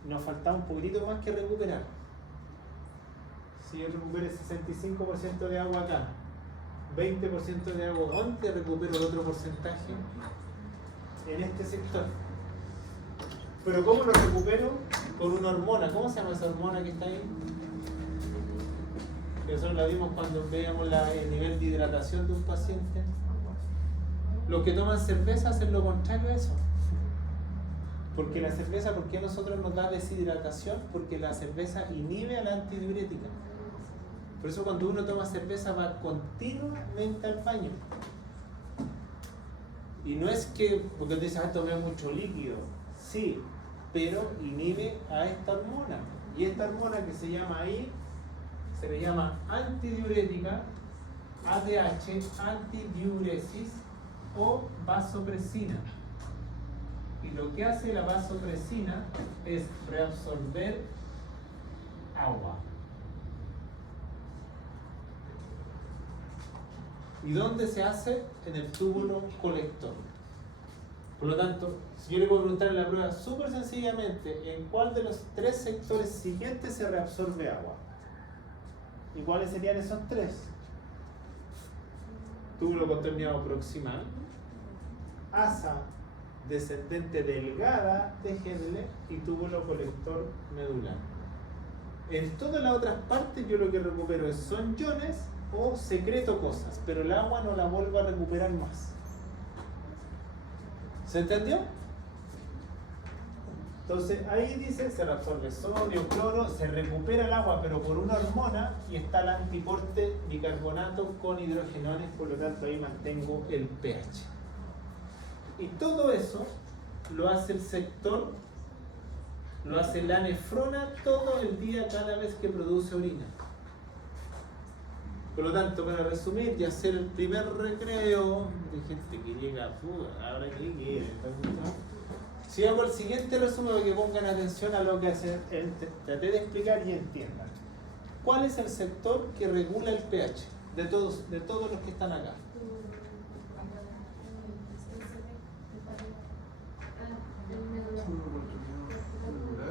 Nos faltaba un poquitito más que recuperar. Si yo recupero el 65% de agua acá, 20% de agua, ¿dónde recupero el otro porcentaje? En este sector. Pero ¿cómo lo recupero? Con una hormona. ¿Cómo se llama esa hormona que está ahí? Que nosotros la vimos cuando veíamos el nivel de hidratación de un paciente. Los que toman cerveza hacen lo contrario a eso. Porque la cerveza, ¿por qué a nosotros nos da deshidratación? Porque la cerveza inhibe a la antidiurética. Por eso cuando uno toma cerveza va continuamente al baño. Y no es que, porque te dices, tomé mucho líquido. Sí, pero inhibe a esta hormona. Y esta hormona que se llama ahí, se le llama antidiurética, ADH, antidiuresis o vasopresina. Y lo que hace la vasopresina es reabsorber agua. ¿Y dónde se hace? En el túbulo colector. Por lo tanto, si yo le puedo preguntar en la prueba súper sencillamente, ¿en cuál de los tres sectores siguientes se reabsorbe agua? ¿Y cuáles serían esos tres? Túbulo contorneado proximal, asa descendente delgada de Hedle y túbulo colector medular. En todas las otras partes yo lo que recupero son iones o secreto cosas, pero el agua no la vuelvo a recuperar más. ¿Se entendió? Entonces ahí dice, se reabsorbe sodio, cloro, se recupera el agua pero por una hormona y está el antiporte bicarbonato con hidrogenones, por lo tanto ahí mantengo el pH. Y todo eso lo hace el sector, lo hace la nefrona todo el día cada vez que produce orina. Por lo tanto, para resumir y hacer el primer recreo de gente que llega, ahora que quiere, si hago el siguiente resumen para que pongan atención a lo que traté de explicar y entiendan. ¿Cuál es el sector que regula el pH de todos los que están acá?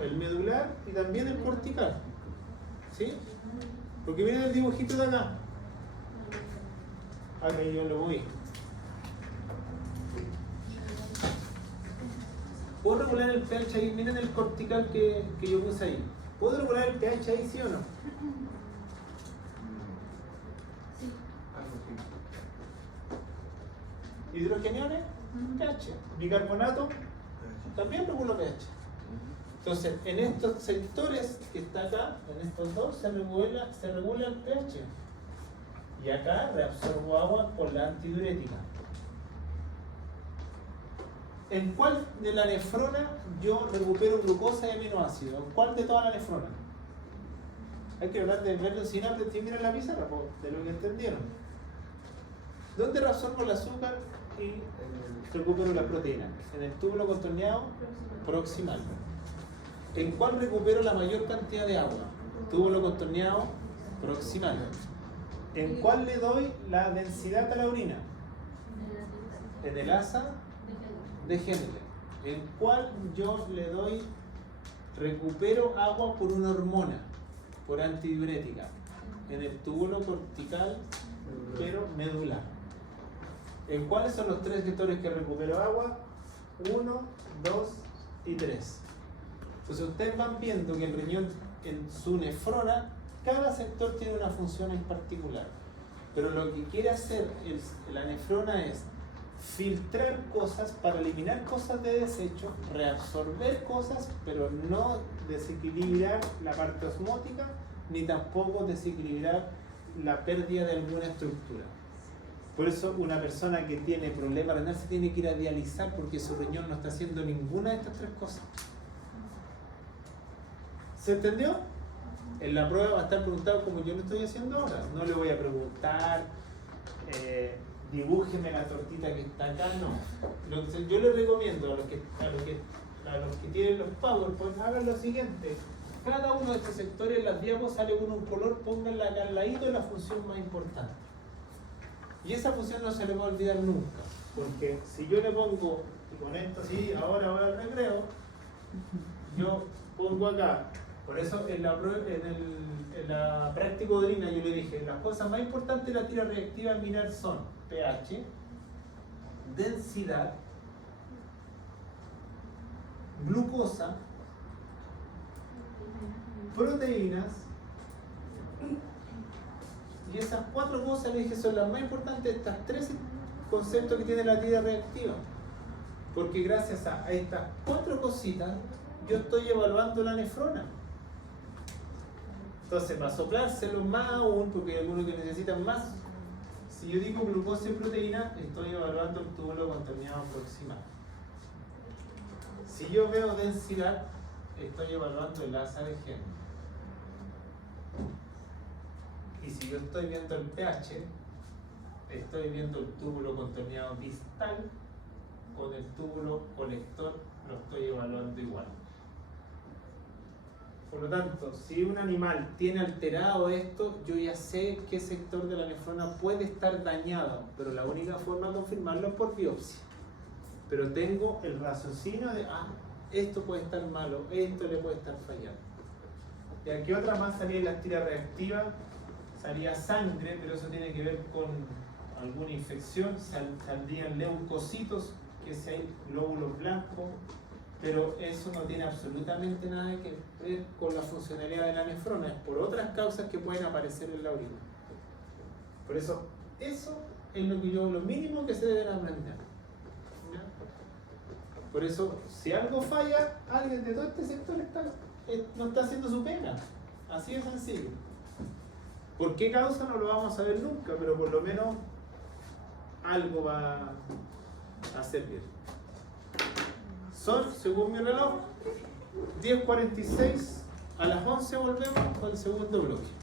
El medular y también el cortical. ¿Sí? Porque miren el dibujito de acá. Acá yo lo voy. ¿Puedo regular el pH ahí? Miren el cortical que yo puse ahí. ¿Puedo regular el pH ahí, sí o no? Hidrogeniones, pH. Bicarbonato, también regula pH. Entonces, en estos sectores que está acá, en estos dos, se regula el pH. Y acá reabsorbo agua por la antidiurética. ¿En cuál de la nefrona yo recupero glucosa y aminoácidos? ¿En cuál de toda la nefrona? Hay que hablar de verlo sin aprender en la pizarra, de lo que entendieron. ¿Dónde reabsorbo el azúcar y recupero la proteína? En el túbulo contorneado proximal. ¿En cuál recupero la mayor cantidad de agua? Túbulo contorneado proximal. ¿En cuál le doy la densidad a la orina? En el asa de Henle. ¿En cuál yo le doy, recupero agua por una hormona, por antidiurética? En el túbulo cortical, pero medular. ¿En cuáles son los tres sectores que recupero agua? 1, 2 y 3. Entonces ustedes van viendo que el riñón en su nefrona, cada sector tiene una función en particular. Pero lo que quiere hacer la nefrona es filtrar cosas para eliminar cosas de desecho, reabsorber cosas, pero no desequilibrar la parte osmótica, ni tampoco desequilibrar la pérdida de alguna estructura. Por eso una persona que tiene problema renal se tiene que ir a dializar porque su riñón no está haciendo ninguna de estas tres cosas. ¿Se entendió? En la prueba va a estar preguntado como yo lo estoy haciendo ahora. No le voy a preguntar, dibújeme la tortita que está acá, no. Yo les recomiendo a los que tienen los PowerPoint, hagan lo siguiente. Cada uno de estos sectores en las diapos sale con un color, pónganla acá al ladito de la función más importante. Y esa función no se le va a olvidar nunca. Porque si yo le pongo, y con esto así, ahora voy al recreo, yo pongo acá. Por eso en la práctica de orina yo le dije, las cosas más importantes de la tira reactiva a mirar son pH, densidad, glucosa, proteínas, y esas cuatro cosas le dije son las más importantes de estas tres conceptos que tiene la tira reactiva. Porque gracias a estas cuatro cositas yo estoy evaluando la nefrona. Entonces, para soplárselo más aún, porque hay algunos que necesitan más, si yo digo glucosa y proteína, estoy evaluando el túbulo contorneado proximal. Si yo veo densidad, estoy evaluando el asa de Henle. Y si yo estoy viendo el pH, estoy viendo el túbulo contorneado distal con el túbulo colector, lo estoy evaluando igual. Por lo tanto, si un animal tiene alterado esto, yo ya sé qué sector de la nefrona puede estar dañado, pero la única forma de confirmarlo es por biopsia. Pero tengo el raciocinio de, esto puede estar malo, esto le puede estar fallando. ¿Y aquí otra más salía en la tira reactiva? Salía sangre, pero eso tiene que ver con alguna infección, saldrían leucocitos, que es el glóbulos blancos, pero eso no tiene absolutamente nada que ver con la funcionalidad de la nefrona, es por otras causas que pueden aparecer en la orina. Por eso es lo mínimo que se deben aprender. ¿Ya? Por eso, si algo falla, alguien de todo este sector no está haciendo su pega. Así de sencillo. ¿Por qué causa? No lo vamos a saber nunca, pero por lo menos algo va a servir. Son, según mi reloj, 10:46. A las 11 volvemos con el segundo bloque.